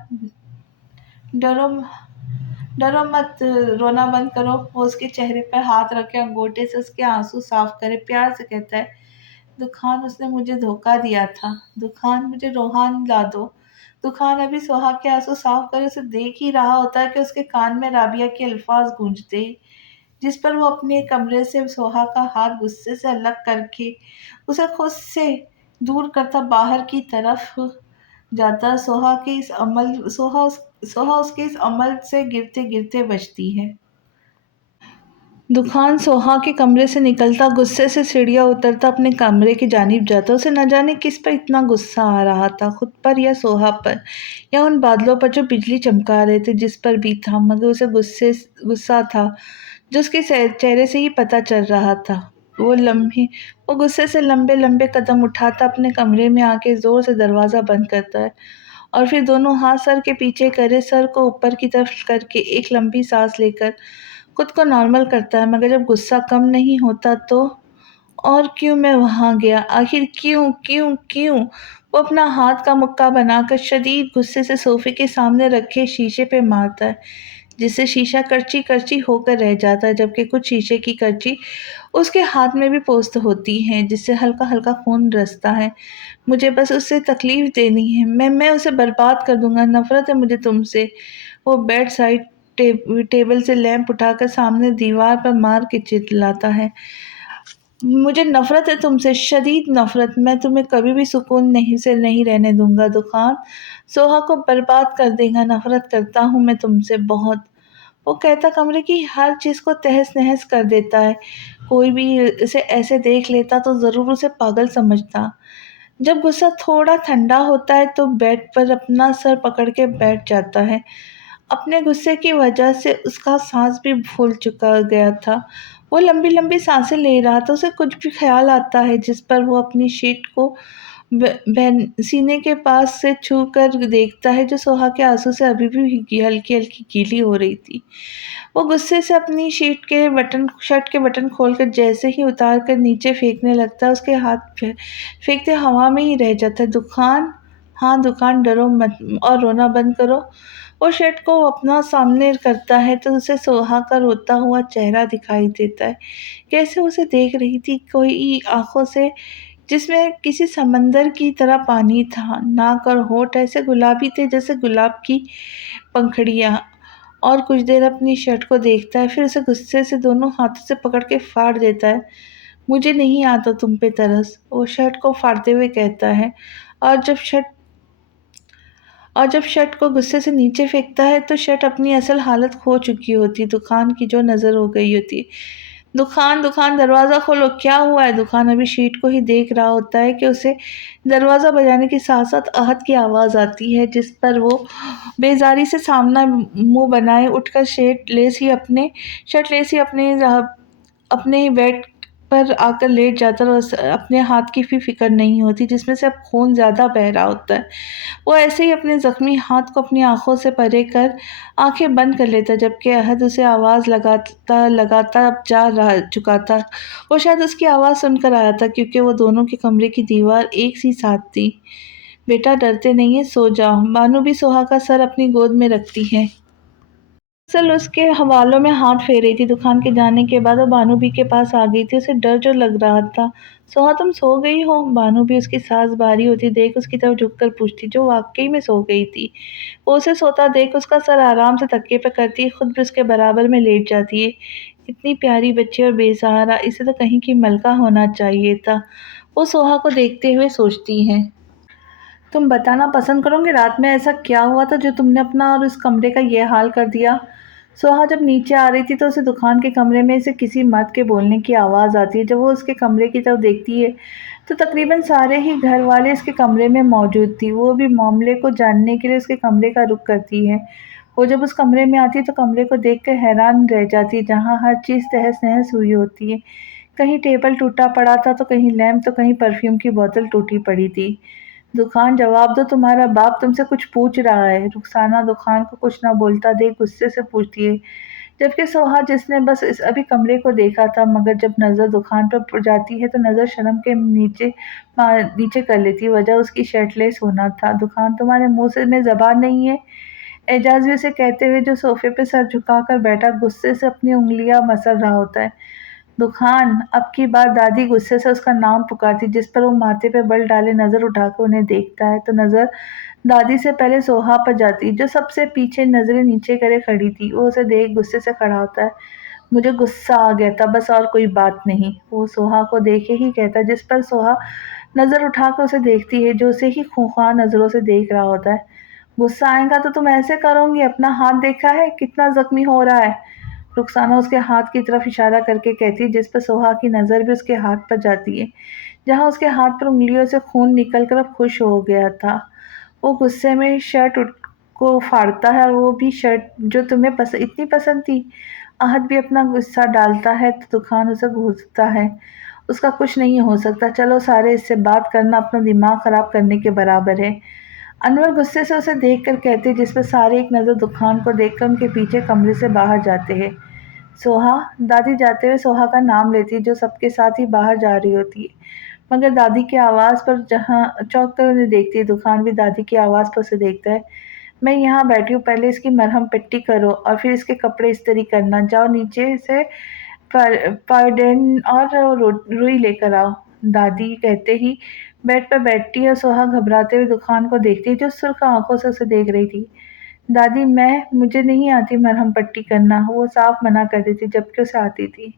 डरो डरो मत, रोना बंद करो। वो उसके चेहरे पर हाथ रखे अंगूठे से उसके आंसू साफ करे, प्यार से कहता है। दुखान, उसने मुझे धोखा दिया था। दुखान, मुझे रोहान ला दो। दुखान अभी सोहा के आंसू साफ करे उसे देख ही रहा होता है कि उसके कान में राबिया के अल्फाज गूंजते, जिस पर वो अपने कमरे से सोहा का हाथ गुस्से से अलग करके उसे खुद से दूर करता बाहर की तरफ जाता। सोहा उसके इस अमल से गिरते गिरते बचती है। दुखान सोहा के कमरे से निकलता, गुस्से से सीढ़ियाँ उतरता, अपने कमरे की जानिब जाता। उसे न जाने किस पर इतना गुस्सा आ रहा था, खुद पर या सोहा पर, या उन बादलों पर जो बिजली चमका रहे थे जिस पर भी था। मगर उसे गुस्सा था जो उसके चेहरे से ही पता चल रहा था। वो गुस्से से लंबे लंबे कदम उठाता, अपने कमरे में आके जोर से दरवाज़ा बंद करता है और फिर दोनों हाथ सर के पीछे करे, सर को ऊपर की तरफ करके एक लंबी सांस लेकर खुद को नॉर्मल करता है। मगर जब गुस्सा कम नहीं होता तो और क्यों मैं वहाँ गया, आखिर क्यों क्यों क्यों? वो अपना हाथ का मुक्का बनाकर शदीद गुस्से से सोफे के सामने रखे शीशे पे मारता है, जिससे शीशा करची करची होकर रह जाता है, जबकि कुछ शीशे की करची उसके हाथ में भी पोस्त होती हैं, जिससे हल्का हल्का खून रसता है। मुझे बस उससे तकलीफ देनी है, मैं उसे बर्बाद कर दूंगा। नफरत है मुझे तुमसे। वो बेड साइड टेबल से लैंप उठाकर सामने दीवार पर मार के चिल्लाता है। मुझे नफरत है तुमसे, शदीद नफरत। मैं तुम्हें कभी भी सुकून नहीं रहने दूंगा। दुखान सोहा को बर्बाद कर देगा। नफरत करता हूँ मैं तुमसे बहुत। वो कहता कमरे की हर चीज़ को तहस नहस कर देता है। कोई भी इसे ऐसे देख लेता तो ज़रूर उसे पागल समझता। जब गुस्सा थोड़ा ठंडा होता है तो बेड पर अपना सर पकड़ के बैठ जाता है। अपने गुस्से की वजह से उसका सांस भी फूल चुका गया था। वो लंबी लंबी सांसें ले रहा था। उसे कुछ भी ख्याल आता है जिस पर वो अपनी शीट को सीने के पास से छू कर देखता है, जो सोहा के आंसू से अभी भी हल्की हल्की गीली हो रही थी। वो गुस्से से अपनी शर्ट के बटन खोलकर जैसे ही उतार कर नीचे फेंकने लगता है, उसके हाथ फेंकते हवा में ही रह जाता है। दुखान, हाँ दुकान, डरो मत और रोना बंद करो। वो शर्ट को अपना सामने करता है तो उसे सोहा का रोता हुआ चेहरा दिखाई देता है। कैसे उसे देख रही थी, कोई आंखों से जिसमें किसी समंदर की तरह पानी था। नाक और होठ ऐसे गुलाबी थे जैसे गुलाब की पंखड़ियाँ। और कुछ देर अपनी शर्ट को देखता है, फिर उसे गुस्से से दोनों हाथों से पकड़ के फाड़ देता है। मुझे नहीं आता तुम पे तरस, वो शर्ट को फाड़ते हुए कहता है। और जब शर्ट और जब शर्ट को गुस्से से नीचे फेंकता है तो शर्ट अपनी असल हालत खो चुकी होती, दुकान की जो नज़र हो गई होती। दुकान दुकान, दरवाज़ा खोलो, क्या हुआ है? दुकान अभी शीट को ही देख रहा होता है कि उसे दरवाज़ा बजाने के साथ साथ आहट की आवाज़ आती है, जिस पर वो बेजारी से सामना मुंह बनाए उठकर शर्ट लेस ही अपने ही बेड पर आकर लेट जाता है और अपने हाथ की भी फिक्र नहीं होती, जिसमें से अब खून ज़्यादा बह रहा होता है। वो ऐसे ही अपने ज़ख्मी हाथ को अपनी आँखों से परे कर आँखें बंद कर लेता, जबकि अहद उसे आवाज़ लगाता लगाता अब जा रहा चुका था। वो शायद उसकी आवाज़ सुनकर आया था, क्योंकि वो दोनों के कमरे की दीवार एक सी साथ थी। बेटा डरते नहीं है, सो जाओ। बानू भी सोहा का सर अपनी गोद में रखती है। असल उसके हवालों में हाथ फेर रही थी। दुकान के जाने के बाद वो बानू भी के पास आ गई थी। उसे डर जो लग रहा था। सोहा तुम सो गई हो? बानू भी उसकी सांस भारी होती देख उसकी तरफ झुककर पूछती, जो वाकई में सो गई थी। वो उसे सोता देख उसका सर आराम से तकिए पर करती है, खुद भी उसके बराबर में लेट जाती है। इतनी प्यारी बच्ची और बेसहारा, इसे तो कहीं की मलका होना चाहिए था। वो सोहा को देखते हुए सोचती है। तुम बताना पसंद करोगे रात में ऐसा क्या हुआ था जो तुमने अपना और उस कमरे का ये हाल कर दिया? सोहा जब नीचे आ रही थी तो उसे दुकान के कमरे में से किसी मर्द के बोलने की आवाज़ आती है। जब वो उसके कमरे की तरफ देखती है तो तकरीबन सारे ही घर वाले इसके कमरे में मौजूद थी। वो भी मामले को जानने के लिए उसके कमरे का रुख करती है। वो जब उस कमरे में आती है तो कमरे को देखकर हैरान रह जाती है, जहाँ हर चीज़ तहस-नहस हुई होती है। कहीं टेबल टूटा पड़ा था तो कहीं लैंप तो कहीं परफ्यूम की बोतल टूटी पड़ी थी। दुखान, जवाब दो, तुम्हारा बाप तुमसे कुछ पूछ रहा है। रुखसाना दुखान को कुछ ना बोलता देख गुस्से से पूछती है, जबकि सोहा जिसने बस इस अभी कमरे को देखा था, मगर जब नज़र दुकान पर जाती है तो नज़र शर्म के नीचे कर लेती। वजह उसकी शर्टलेस होना था। दुकान, तुम्हारे मुंह से में ज़बान नहीं है? एजाज भी उसे कहते हुए जो सोफे पे सर झुकाकर बैठा गुस्से से अपनी उंगलियां मसल रहा होता है। दुखान, अब की बार दादी गुस्से से उसका नाम पुकारती, जिस पर वो माथे पे बल डाले नज़र उठाकर उन्हें देखता है तो नज़र दादी से पहले सोहा पर जाती, जो सबसे पीछे नज़रें नीचे करे खड़ी थी। वो उसे देख गुस्से से खड़ा होता है। मुझे गुस्सा आ गया था, बस और कोई बात नहीं। वो सोहा को देखे ही कहता, जिस पर सोहा नज़र उठाकर उसे देखती है, जो उसे ही खूंखार नज़रों से देख रहा होता है। गुस्सा आएगा तो तुम ऐसे करोगी? अपना हाथ देखा है कितना जख्मी हो रहा है? रुखसाना उसके हाथ की तरफ इशारा करके कहती है, जिस पर सोहा की नज़र भी उसके हाथ पर जाती है, जहाँ उसके हाथ पर उंगलियों से खून निकलकर अब खुश हो गया था। वो गुस्से में शर्ट को फाड़ता है, और वो भी शर्ट जो तुम्हें इतनी पसंद थी। आहत भी अपना गुस्सा डालता है तो दुकान उसे घूरता है। उसका कुछ नहीं हो सकता। चलो सारे, इससे बात करना अपना दिमाग खराब करने के बराबर है। अनवर गुस्से से उसे देखकर कहते, जिस पर सारे एक नज़र दुकान को देखकर उनके पीछे कमरे से बाहर जाते हैं। सोहा, दादी जाते हुए सोहा का नाम लेती है, जो सबके साथ ही बाहर जा रही होती है। मगर दादी की आवाज़ पर जहाँ चौंक कर उन्हें देखती है। दुकान भी दादी की आवाज़ पर उसे देखता है। मैं यहाँ बैठी हूँ, पहले इसकी मरहम पट्टी करो और फिर इसके कपड़े इस्त्री करना। जाओ नीचे से पायडेन और रुई लेकर आओ। दादी कहते ही बेड पर बैठती है और सोहा घबराते हुए दुकान को देखती है, जो सुर्ख आंखों से उसे देख रही थी। दादी, मुझे नहीं आती मरहम पट्टी करना, वो साफ मना कर देती, जबकि उसे आती थी।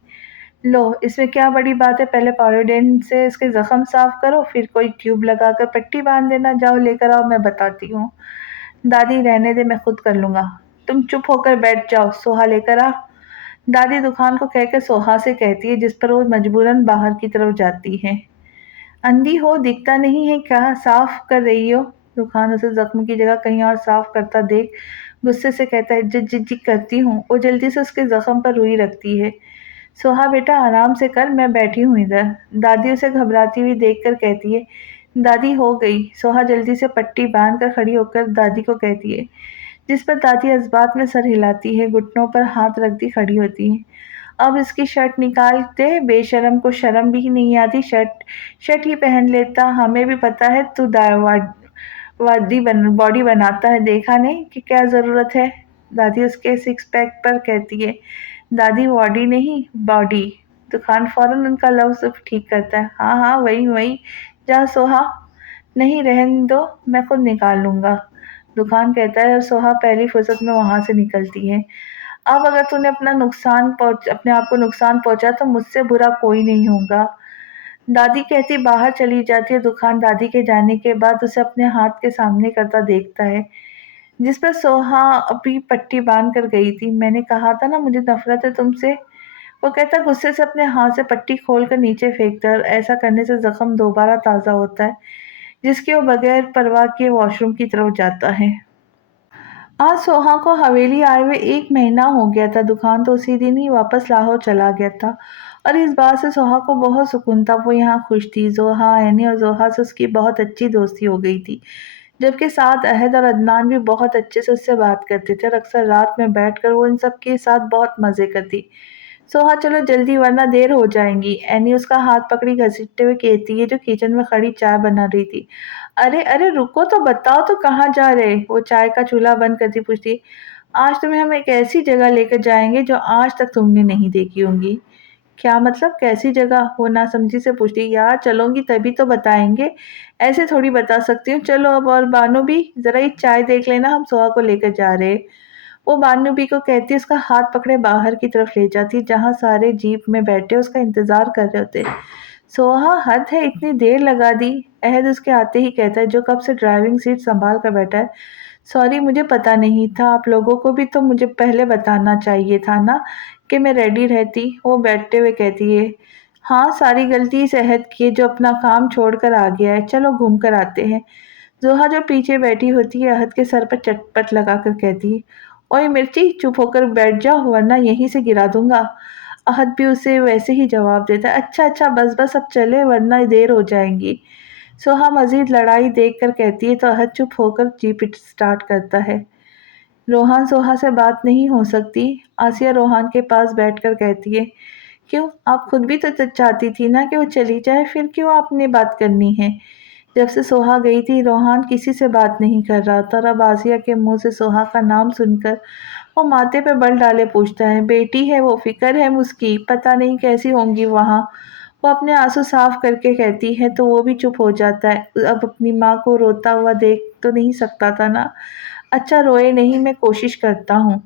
लो, इसमें क्या बड़ी बात है, पहले पायोडीन से इसके जख्म साफ करो, फिर कोई ट्यूब लगाकर पट्टी बांध देना। जाओ लेकर आओ, मैं बताती हूँ। दादी, रहने दे, मैं खुद कर लूंगा। तुम चुप होकर बैठ जाओ, सोहा लेकर आ। दादी दुकान को कहकर सोहा से कहती है, जिस पर वो मजबूरन बाहर की तरफ जाती है। अंधी हो, दिखता नहीं है क्या साफ कर रही हो? दुकान उसे जख्म की जगह कहीं और साफ करता देख गुस्से से कहता है, जिक जिक जिक करती हूँ। वो जल्दी से उसके जख्म पर रुई रखती है। सोहा बेटा, आराम से कर, मैं बैठी हूँ इधर। दादी उसे घबराती हुई देखकर कहती है। दादी, हो गई। सोहा जल्दी से पट्टी बांध कर खड़ी होकर दादी को कहती है, जिस पर दादी इस्बात में सर हिलाती है, घुटनों पर हाथ रख दी खड़ी होती है। अब इसकी शर्ट निकाल दे, बेशर्म को शर्म भी नहीं आती। शर्ट शर्ट ही पहन लेता, हमें भी पता है तू बॉडी बनाता है, देखा नहीं कि क्या ज़रूरत है? दादी उसके सिक्स पैक पर कहती है। दादी, बॉडी नहीं, बॉडी। दुकान फौरन उनका लफ्ज़ ठीक करता है। हाँ हाँ, वही वही। जा सोहा। नहीं, रहने दो, मैं खुद निकाल लूँगा। दुकान कहता है और सोहा पहली फुर्सत में वहाँ से निकलती है। अब अगर तूने अपने आप को नुकसान पहुँचा तो मुझसे बुरा कोई नहीं होगा। दादी कहती बाहर चली जाती है। दुकान दादी के जाने के बाद उसे अपने हाथ के सामने करता देखता है, जिस पर सोहा अभी पट्टी बांध कर गई थी। मैंने कहा था ना, मुझे नफरत है तुमसे। वो कहता गुस्से से अपने हाथ से पट्टी खोलकर नीचे फेंकता है, और ऐसा करने से जख्म दोबारा ताज़ा होता है, जिसके वो बगैर परवाह किए वॉशरूम की तरफ जाता है। आज सोहा को हवेली आए हुए 1 महीना हो गया था। दुकान तो उसी दिन ही वापस लाहौर चला गया था, और इस बात से सोहा को बहुत सुकून था। वो यहाँ खुश थी। जोहा, ऐनी और जोहा से उसकी बहुत अच्छी दोस्ती हो गई थी, जबकि साथ अहद और अदनान भी बहुत अच्छे से उससे बात करते थे, और अक्सर रात में बैठकर वो इन सब के साथ बहुत मज़े करती। सोहा, चलो जल्दी वरना देर हो जाएगी। एनी उसका हाथ पकड़ी घसीटते हुए कहती है, जो किचन में खड़ी चाय बना रही थी। अरे अरे रुको तो, बताओ तो कहाँ जा रहे? वो चाय का चूल्हा बंद करती पूछती। आज तुम्हें हम एक ऐसी जगह लेकर जाएँगे जो आज तक तुमने नहीं देखी होंगी। क्या मतलब कैसी जगह? वो नासमझी से पूछती। यार चलोगी तभी तो बताएँगे, ऐसे थोड़ी बता सकती हूँ। चलो अब और बानो भी ज़रा ये चाय देख लेना हम सोहा को लेकर जा रहे हैं। वो बानूबी को कहती है उसका हाथ पकड़े बाहर की तरफ ले जाती है जहाँ सारे जीप में बैठे उसका इंतजार कर रहे होते। सोहा हद है इतनी देर लगा दी। अहद उसके आते ही कहता है जो कब से ड्राइविंग सीट संभाल कर बैठा है। सॉरी मुझे पता नहीं था आप लोगों को भी तो मुझे पहले बताना चाहिए था ना कि मैं रेडी रहती। वो बैठते हुए कहती है हाँ सारी गलती इस अहद की है जो अपना काम छोड़कर आ गया है। चलो घूम कर आते हैं। जोहा जो पीछे बैठी होती है अहद के सर पर चटपट लगाकर कहती है ओए मिर्ची चुप होकर बैठ जाओ वरना यहीं से गिरा दूंगा। अहद भी उसे वैसे ही जवाब देता है अच्छा अच्छा बस बस अब चले वरना देर हो जाएगी। सोहा मजीद लड़ाई देखकर कहती है तो अहद चुप होकर जीप स्टार्ट करता है। रोहान सोहा से बात नहीं हो सकती। आसिया रोहान के पास बैठकर कहती है क्यों आप खुद भी तो चाहती थी ना कि वो चली जाए फिर क्यों आपने बात करनी है। जब से सोहा गई थी रोहान किसी से बात नहीं कर रहा था और अब आसिया के मुंह से सोहा का नाम सुनकर वो माथे पे बल डाले पूछता है बेटी है वो फिक्र है उसकी पता नहीं कैसी होंगी वहाँ। वो अपने आंसू साफ करके कहती है तो वो भी चुप हो जाता है अब अपनी माँ को रोता हुआ देख तो नहीं सकता था ना। अच्छा रोए नहीं मैं कोशिश करता हूँ।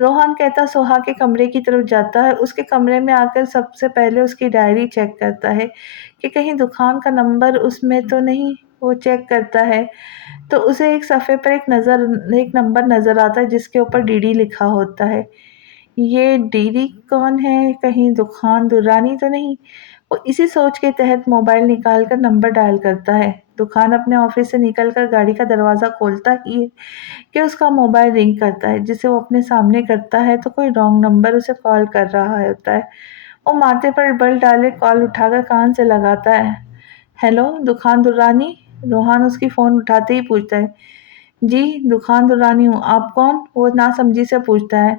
रोहन कहता सोहा के कमरे की तरफ जाता है। उसके कमरे में आकर सबसे पहले उसकी डायरी चेक करता है कि कहीं दुकान का नंबर उसमें तो नहीं। वो चेक करता है तो उसे एक सफ़े पर एक नंबर नज़र आता है जिसके ऊपर डीडी लिखा होता है। ये डीडी कौन है कहीं दुकान दुरानी तो नहीं। वो इसी सोच के तहत मोबाइल निकालकर नंबर डायल करता है। दुकान अपने ऑफिस से निकलकर गाड़ी का दरवाज़ा खोलता ही है कि उसका मोबाइल रिंग करता है जिसे वो अपने सामने करता है तो कोई रॉन्ग नंबर उसे कॉल कर रहा होता है। वो माथे पर बल डाले कॉल उठाकर कान से लगाता है। हेलो दुकान दुरानी। रोहान उसकी फ़ोन उठाते ही पूछता है जी दुकान दुरानी हूँ आप कौन। वो नासमझी से पूछता है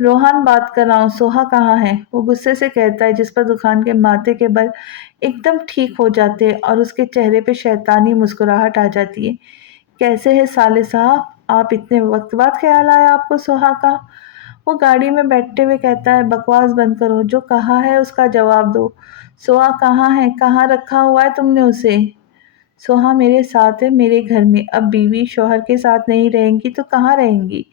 रोहान बात कर रहा हूँ सोहा कहाँ है। वो गुस्से से कहता है जिस पर दुकान के माथे के बल एकदम ठीक हो जाते हैं और उसके चेहरे पे शैतानी मुस्कुराहट आ जाती है। कैसे है साले साहब आप इतने वक्त बाद ख्याल आया आपको सोहा का। वो गाड़ी में बैठते हुए कहता है बकवास बंद करो जो कहा है उसका जवाब दो। सोहा कहाँ है कहाँ रखा हुआ है तुमने उसे। सोहा मेरे साथ है मेरे घर में अब बीवी शौहर के साथ नहीं रहेंगी तो कहाँ रहेंगी।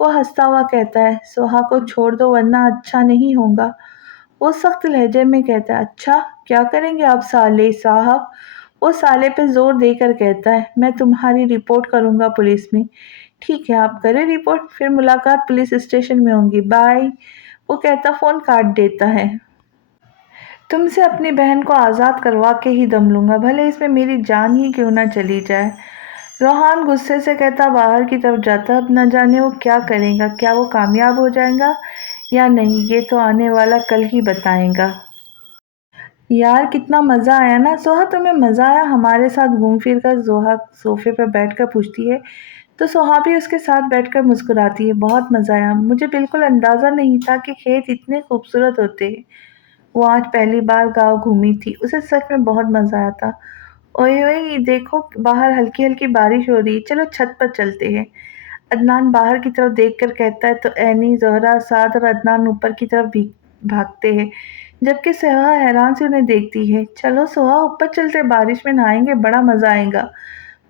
वो हंसता हुआ कहता है सोहा को छोड़ दो वरना अच्छा नहीं होगा। वो सख्त लहजे में कहता है अच्छा क्या करेंगे आप साले साहब। वो साले पे जोर देकर कहता है मैं तुम्हारी रिपोर्ट करूंगा पुलिस में। ठीक है आप करें रिपोर्ट फिर मुलाकात पुलिस स्टेशन में होगी बाय। वो कहता फ़ोन काट देता है। तुमसे अपनी बहन को आज़ाद करवा के ही दम लूंगा भले इसमें मेरी जान ही क्यों ना चली जाए। रोहान गुस्से से कहता बाहर की तरफ जाता अब न जाने वो क्या करेगा क्या वो कामयाब हो जाएगा या नहीं ये तो आने वाला कल ही बताएगा। यार कितना मज़ा आया ना सोहा तुम्हें मज़ा आया हमारे साथ घूम फिर कर। जोहा सोफे पर बैठकर पूछती है तो सोहा भी उसके साथ बैठकर मुस्कुराती है बहुत मज़ा आया मुझे बिल्कुल अंदाज़ा नहीं था कि खेत इतने खूबसूरत होते हैं। वो आज पहली बार गाँव घूमी थी उसे सच में बहुत मज़ा आया था। ओए ओए देखो बाहर हल्की हल्की बारिश हो रही है चलो छत पर चलते हैं। अदनान बाहर की तरफ देखकर कहता है तो ऐनी ज़ोहरा साद और अदनान ऊपर की तरफ भी भागते हैं जबकि सोहा हैरान से उन्हें देखती है। चलो सोहा ऊपर चलते बारिश में नहाएंगे बड़ा मज़ा आएगा।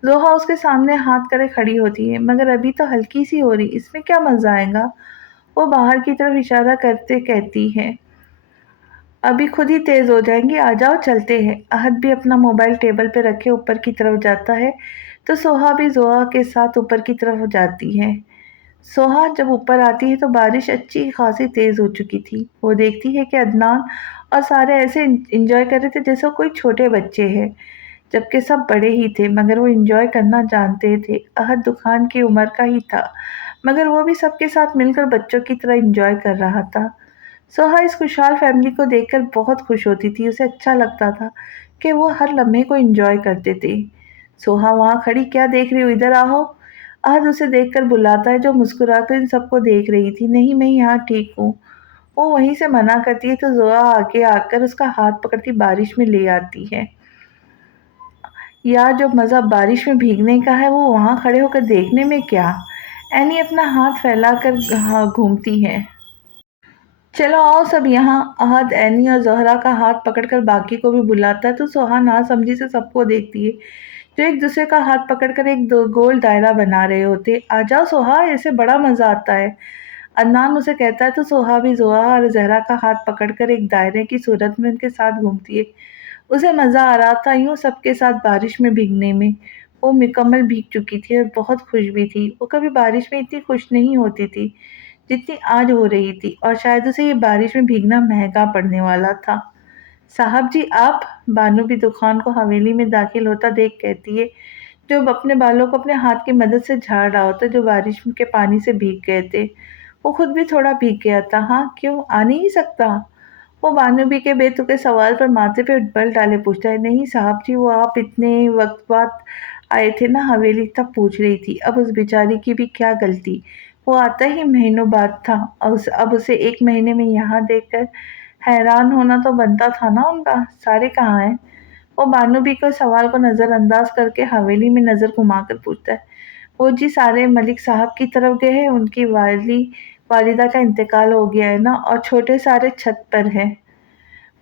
जोहा उसके सामने हाथ करे खड़ी होती है मगर अभी तो हल्की सी हो रही इसमें क्या मज़ा आएगा। वो बाहर की तरफ इशारा करते कहती है अभी खुद ही तेज़ हो जाएंगी आ जाओ चलते हैं। अहद भी अपना मोबाइल टेबल पे रखे ऊपर की तरफ जाता है तो सोहा भी जोहा के साथ ऊपर की तरफ जाती है। सोहा जब ऊपर आती है तो बारिश अच्छी खासी तेज़ हो चुकी थी। वो देखती है कि अदनान और सारे ऐसे एंजॉय कर रहे थे जैसे वो कोई छोटे बच्चे हैं जबकि सब बड़े ही थे मगर वो एंजॉय करना जानते थे। अहद दुकान की उम्र का ही था मगर वो भी सबके साथ मिलकर बच्चों की तरह एंजॉय कर रहा था। सोहा इस खुशहाल फैमिली को देखकर बहुत खुश होती थी। उसे अच्छा लगता था कि वो हर लम्हे को एंजॉय करते थे। सोहा वहाँ खड़ी क्या देख रही हो इधर आओ। अहद उसे देखकर बुलाता है जो मुस्कुराकर इन सबको देख रही थी। नहीं मैं यहाँ ठीक हूँ। वो वहीं से मना करती है तो जोआ आगे आकर उसका हाथ पकड़ती बारिश में ले आती है। यार जो मज़ा बारिश में भीगने का है वो वहाँ खड़े होकर देखने में क्या। एनी अपना हाथ फैलाकर घूमती है। चलो आओ सब यहाँ। अहद एनी और ज़ोहरा का हाथ पकड़कर बाकी को भी बुलाता है तो सोहा नासमझी से सबको देखती है, जो एक दूसरे का हाथ पकड़कर एक दो गोल दायरा बना रहे होते। आ जाओ सोहा, ऐसे बड़ा मज़ा आता है, अदनान उसे कहता है तो सोहा भी ज़ोहा और ज़हरा का हाथ पकड़कर एक दायरे की सूरत में उनके साथ घूमती है। उसे मज़ा आ रहा था यूँ सबके साथ बारिश में भीगने में। वो मुकम्मल भीग चुकी थी और बहुत खुश भी थी। वो कभी बारिश में इतनी खुश नहीं होती थी जितनी आज हो रही थी, और शायद उसे ये बारिश में भीगना महंगा पड़ने वाला था। साहब जी आप, बानू भी दुकान को हवेली में दाखिल होता देख कहती है, जो अपने बालों को अपने हाथ की मदद से झाड़ रहा होता, जो बारिश के पानी से भीग गए थे। वो खुद भी थोड़ा भीग गया था। हाँ क्यों, आ नहीं सकता? वो बानूबी के बेतुके सवाल पर माथे पे बल डाले पूछता है, नहीं साहब जी, वो आप इतने वक्त बाद आए थे ना हवेली, तब पूछ रही थी। अब उस बेचारी की भी क्या गलती, वो आता ही महीनों बाद था। अब उसे एक महीने में यहाँ देखकर हैरान होना तो बनता था ना उनका। सारे कहाँ हैं? वो बानूबी को सवाल को नज़रअंदाज करके हवेली में नज़र घुमाकर पूछता है। वो जी सारे मलिक साहब की तरफ गए हैं, उनकी वालिदा का इंतकाल हो गया है ना, और छोटे सारे छत पर हैं।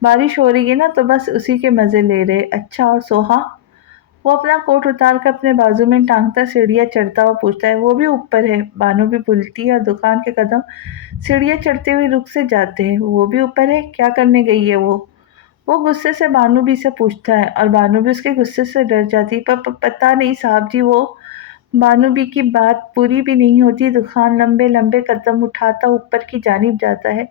बारिश हो रही है ना तो बस उसी के मज़े ले रहे। अच्छा और सोहा? वो अपना कोट उतार कर अपने बाजू में टांगता सीढ़ियाँ चढ़ता हुआ पूछता है। वो भी ऊपर है। बानू भी बोलती है और दुकान के कदम सीढ़ियाँ चढ़ते हुए रुक से जाते हैं। वो भी ऊपर है, क्या करने गई है वो? वो गुस्से से बानूबी से पूछता है और बानूबी उसके गुस्से से डर जाती है। पता नहीं साहब जी, वो बानूबी की बात पूरी भी नहीं होती, दुकान लंबे लंबे कदम उठाता ऊपर की जानिब जाता है,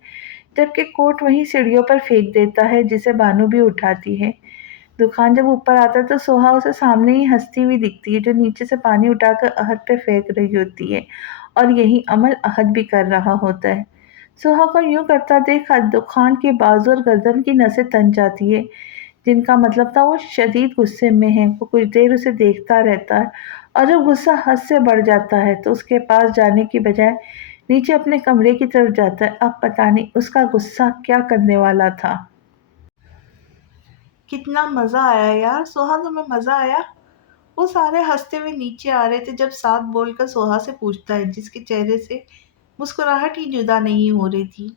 जबकि कोट वहीं सीढ़ियों पर फेंक देता है जिसे बानूबी उठाती है। दुकान जब ऊपर आता है तो सोहा उसे सामने ही हंसती हुई दिखती है, जो नीचे से पानी उठाकर अहद पे फेंक रही होती है, और यही अमल अहद भी कर रहा होता है। सोहा को यूं करता देख दुकान के बाजू और गर्दन की नसें तन जाती है, जिनका मतलब था वो शदीद गुस्से में है। वो कुछ देर उसे देखता रहता है, और जब गुस्सा हद से बढ़ जाता है तो उसके पास जाने की बजाय नीचे अपने कमरे की तरफ जाता है। अब पता नहीं उसका गुस्सा क्या करने वाला था। कितना मज़ा आया यार सोहा, तुम्हें मज़ा आया? वो सारे हंसते हुए नीचे आ रहे थे जब साथ बोलकर सोहा से पूछता है, जिसके चेहरे से मुस्कुराहट ही जुदा नहीं हो रही थी।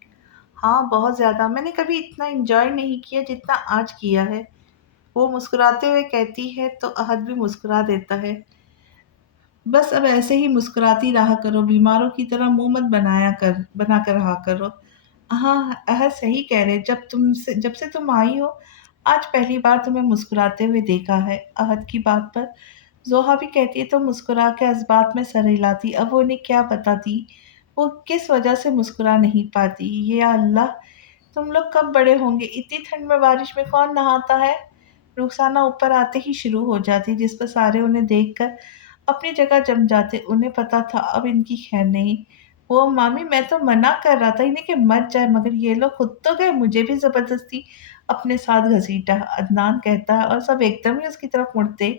हाँ बहुत ज़्यादा, मैंने कभी इतना एंजॉय नहीं किया जितना आज किया है। वो मुस्कुराते हुए कहती है तो अहद भी मुस्कुरा देता है। बस अब ऐसे ही मुस्कुराती रहा करो, बीमारों की तरह मुंह मत बना कर रहा करो। हाँ अहद सही कह रहे, जब से तुम आई हो आज पहली बार तुम्हें मुस्कुराते हुए देखा है। अहद की बात पर जोहा भी कहती है तो मुस्कुरा के इस्बात में सर हिलाती। अब वो उन्हें क्या बताती वो किस वजह से मुस्कुरा नहीं पाती। ये अल्लाह, तुम लोग कब बड़े होंगे? इतनी ठंड में बारिश में कौन नहाता है? रुखसाना ऊपर आते ही शुरू हो जाती, जिस पर सारे उन्हें देखकर अपनी जगह जम जाते। उन्हें पता था अब इनकी खैर नहीं। वो मामी मैं तो मना कर रहा था इन्हें कि मत जाए, मगर ये लोग खुद तो गए, मुझे भी जबरदस्ती अपने साथ घसीटा, अदनान कहता है, और सब एकदम ही उसकी तरफ मुड़ते।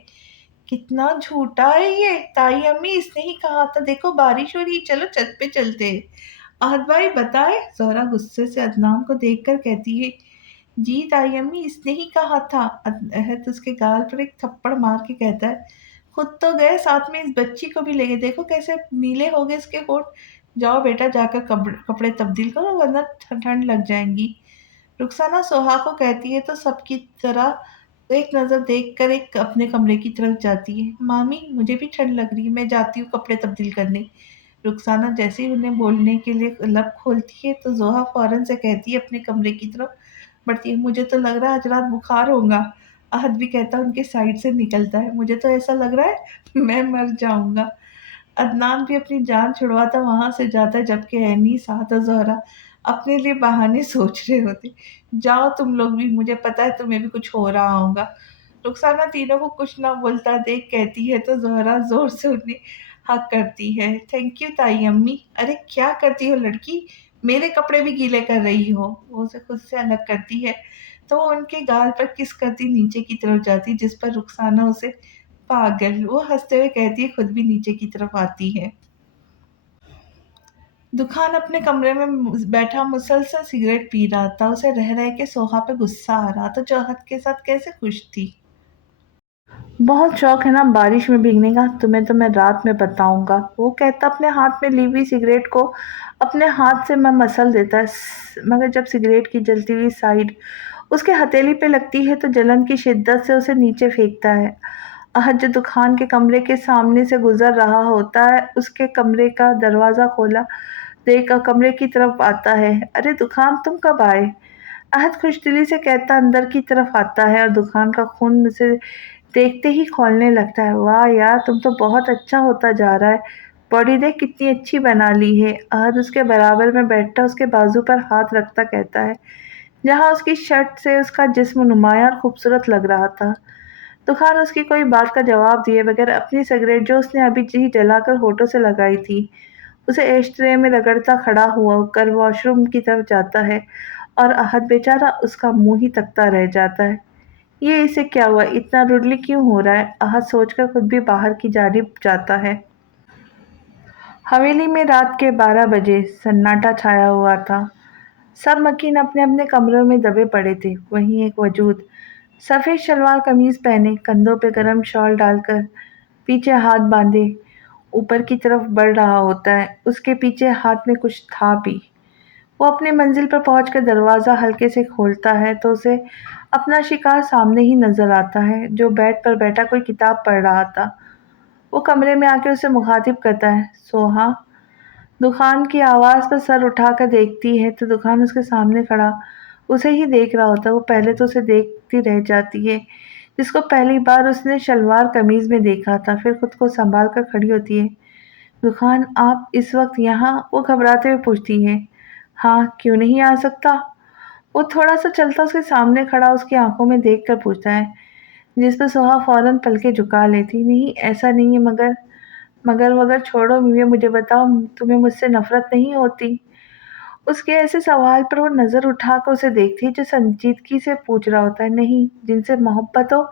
कितना झूठा है ये, ताई अम्मी इसने ही कहा था, देखो बारिश हो रही, चलो छत पे चलते हैं। अहद भाई बताए, जोहरा गुस्से से अदनान को देखकर कहती है। जी ताई अम्मी इसने ही कहा था। अहद उसके गाल पर एक थप्पड़ मार के कहता है, खुद तो गए, साथ में इस बच्ची को भी ले गए, देखो कैसे नीले हो गए इसके होठ। जाओ बेटा जाकर कपड़े तब्दील करो, वरना ठंड लग जाएंगी। रुखसाना सोहा को कहती है तो सबकी तरह एक नज़र देखकर एक अपने कमरे की तरफ जाती है। मामी मुझे भी ठंड लग रही है, मैं जाती हूँ कपड़े तब्दील करने। रुखसाना जैसे ही उन्हें बोलने के लिए लब खोलती है तो जोहा फौरन से कहती है अपने कमरे की तरफ बढ़ती है, मुझे तो लग रहा है आज रात बुखार होगा। अहद भी कहता है उनके साइड से निकलता है, मुझे तो ऐसा लग रहा है मैं मर जाऊंगा। अदनान भी अपनी जान छुड़वाता वहां से जाता है, जबकि एनी साथ और ज़ोहरा अपने लिए बहाने सोच रहे होते। जाओ तुम लोग भी, मुझे पता है तुम्हें भी कुछ हो रहा होगा। रुखसाना तीनों को कुछ ना बोलता देख कहती है तो ज़ोहरा जोर से उन्हें हक करती है। थैंक यू ताई अम्मी। अरे क्या करती हो लड़की, मेरे कपड़े भी गीले कर रही हो। वो उसे खुद से अलग करती है तो वो उनके गाल पर किस करती नीचे की तरफ जाती, जिस पर रुखसाना उसे पागल, वो हंसते हुए कहती है, खुद भी नीचे की तरफ आती है। दुखान अपने कमरे में बैठा मुसलसल सिगरेट पी रहा था। उसे रह रह के सोहा पे गुस्सा आ रहा था, जो अहद के साथ कैसे खुश थी। बहुत शौक है ना बारिश में भीगने का, तुम्हें तो मैं रात में बताऊंगा, वो कहता अपने हाथ में ली हुई सिगरेट को अपने हाथ से मैं मसल देता है। मगर जब सिगरेट की जलती हुई साइड उसके हथेली पे लगती है तो जलन की शिद्दत से उसे नीचे फेंकता है। अहद जो दुकान के कमरे के सामने से गुजर रहा होता है उसके कमरे का दरवाजा खोला देख कमरे की तरफ आता है। अरे दुकान, तुम कब आए? अहद खुशदिली से कहता अंदर की तरफ आता है और दुकान का खून उसे देखते ही खौलने लगता है। वाह यार, तुम तो बहुत अच्छा होता जा रहा है। बॉडी देख कितनी अच्छी बना ली है। अहद उसके बराबर में बैठता उसके बाजू पर हाथ रखता कहता है, जहाँ उसकी शर्ट से उसका जिस्म नुमायाँ और खूबसूरत लग रहा था। दुखान उसकी कोई बात का जवाब दिए बगैर अपनी सिगरेट जो उसने अभी जी जलाकर होठों से लगाई थी उसे एशट्रे में रगड़ता खड़ा हुआ कर वॉशरूम की तरफ जाता है और अहद बेचारा उसका मुंह ही तकता रह जाता है। ये इसे क्या हुआ, इतना रुडली क्यों हो रहा है? अहद सोचकर खुद भी बाहर की जानिब जाता है। हवेली में रात के 12 बजे सन्नाटा छाया हुआ था। सब मकीन अपने अपने कमरों में दबे पड़े थे। वहीं एक वजूद सफ़ेद शलवार कमीज पहने, कंधों पे गरम शॉल डालकर, पीछे हाथ बांधे ऊपर की तरफ बढ़ रहा होता है। उसके पीछे हाथ में कुछ था भी। वो अपनी मंजिल पर पहुंचकर दरवाज़ा हल्के से खोलता है तो उसे अपना शिकार सामने ही नजर आता है, जो बेड पर बैठा कोई किताब पढ़ रहा था। वो कमरे में आके उसे मुखातिब करता है, सोहा। दुकान की आवाज़ पर सर उठाकर देखती है तो दुकान उसके सामने खड़ा उसे ही देख रहा होता है। वो पहले तो उसे देखती रह जाती है, जिसको पहली बार उसने शलवार कमीज में देखा था, फिर खुद को संभाल कर खड़ी होती है। दुकान, आप इस वक्त यहाँ? वो घबराते हुए पूछती है। हाँ, क्यों नहीं आ सकता? वो थोड़ा सा चलता उसके सामने खड़ा उसकी आंखों में देख कर पूछता है, जिस पर सोहा फौरन पलके झुका लेती। नहीं, ऐसा नहीं है, मगर मगर वगर छोड़ो, ये मुझे बताओ, तुम्हें मुझसे नफरत नहीं होती? उसके ऐसे सवाल पर वो नज़र उठाकर उसे देखती है, जो संजीदगी से पूछ रहा होता है। नहीं, जिनसे मोहब्बत हो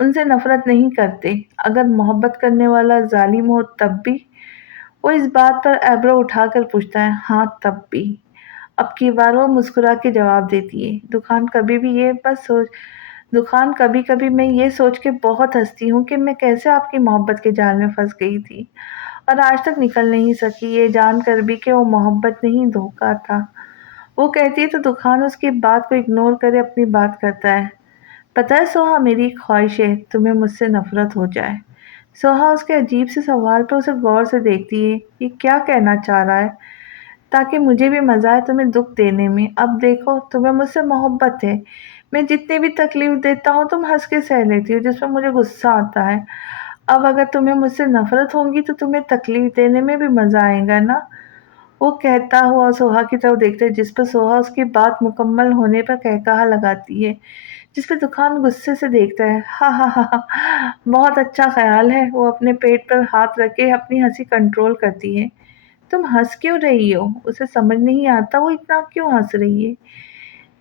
उनसे नफरत नहीं करते। अगर मोहब्बत करने वाला जालिम हो तब भी? वो इस बात पर एब्रो उठाकर पूछता है। हाँ, तब भी। अब की बार वो मुस्कुरा के जवाब देती है। दुकान, कभी कभी मैं ये सोच के बहुत हंसती हूँ कि मैं कैसे आपकी मोहब्बत के जाल में फंस गई थी और आज तक निकल नहीं सकी, ये जानकर भी कि वो मोहब्बत नहीं धोखा था। वो कहती है तो दुकान उसकी बात को इग्नोर करे अपनी बात करता है। पता है सोहा, मेरी एक ख्वाहिश है, तुम्हें मुझसे नफरत हो जाए। सोहा उसके अजीब से सवाल पर उसे गौर से देखती है। ये क्या कहना चाह रहा है? ताकि मुझे भी मज़ा आए तुम्हें दुख देने में। अब देखो, तुम्हें मुझसे मोहब्बत है, मैं जितनी भी तकलीफ देता हूँ तुम हंस के सह लेती हो, जिस पर मुझे गुस्सा आता है। अब अगर तुम्हें मुझसे नफरत होगी तो तुम्हें तकलीफ देने में भी मज़ा आएगा ना? वो कहता हुआ सोहा की तरफ देखते है, जिस पर सोहा उसकी बात मुकम्मल होने पर कहकहा लगाती है, जिस पे दुकान गुस्से से देखता है। हा हा हा हा, बहुत अच्छा ख्याल है। वो अपने पेट पर हाथ रख के अपनी हंसी कंट्रोल करती है। तुम हंस क्यों रही हो? उसे समझ नहीं आता वो इतना क्यों हंस रही है।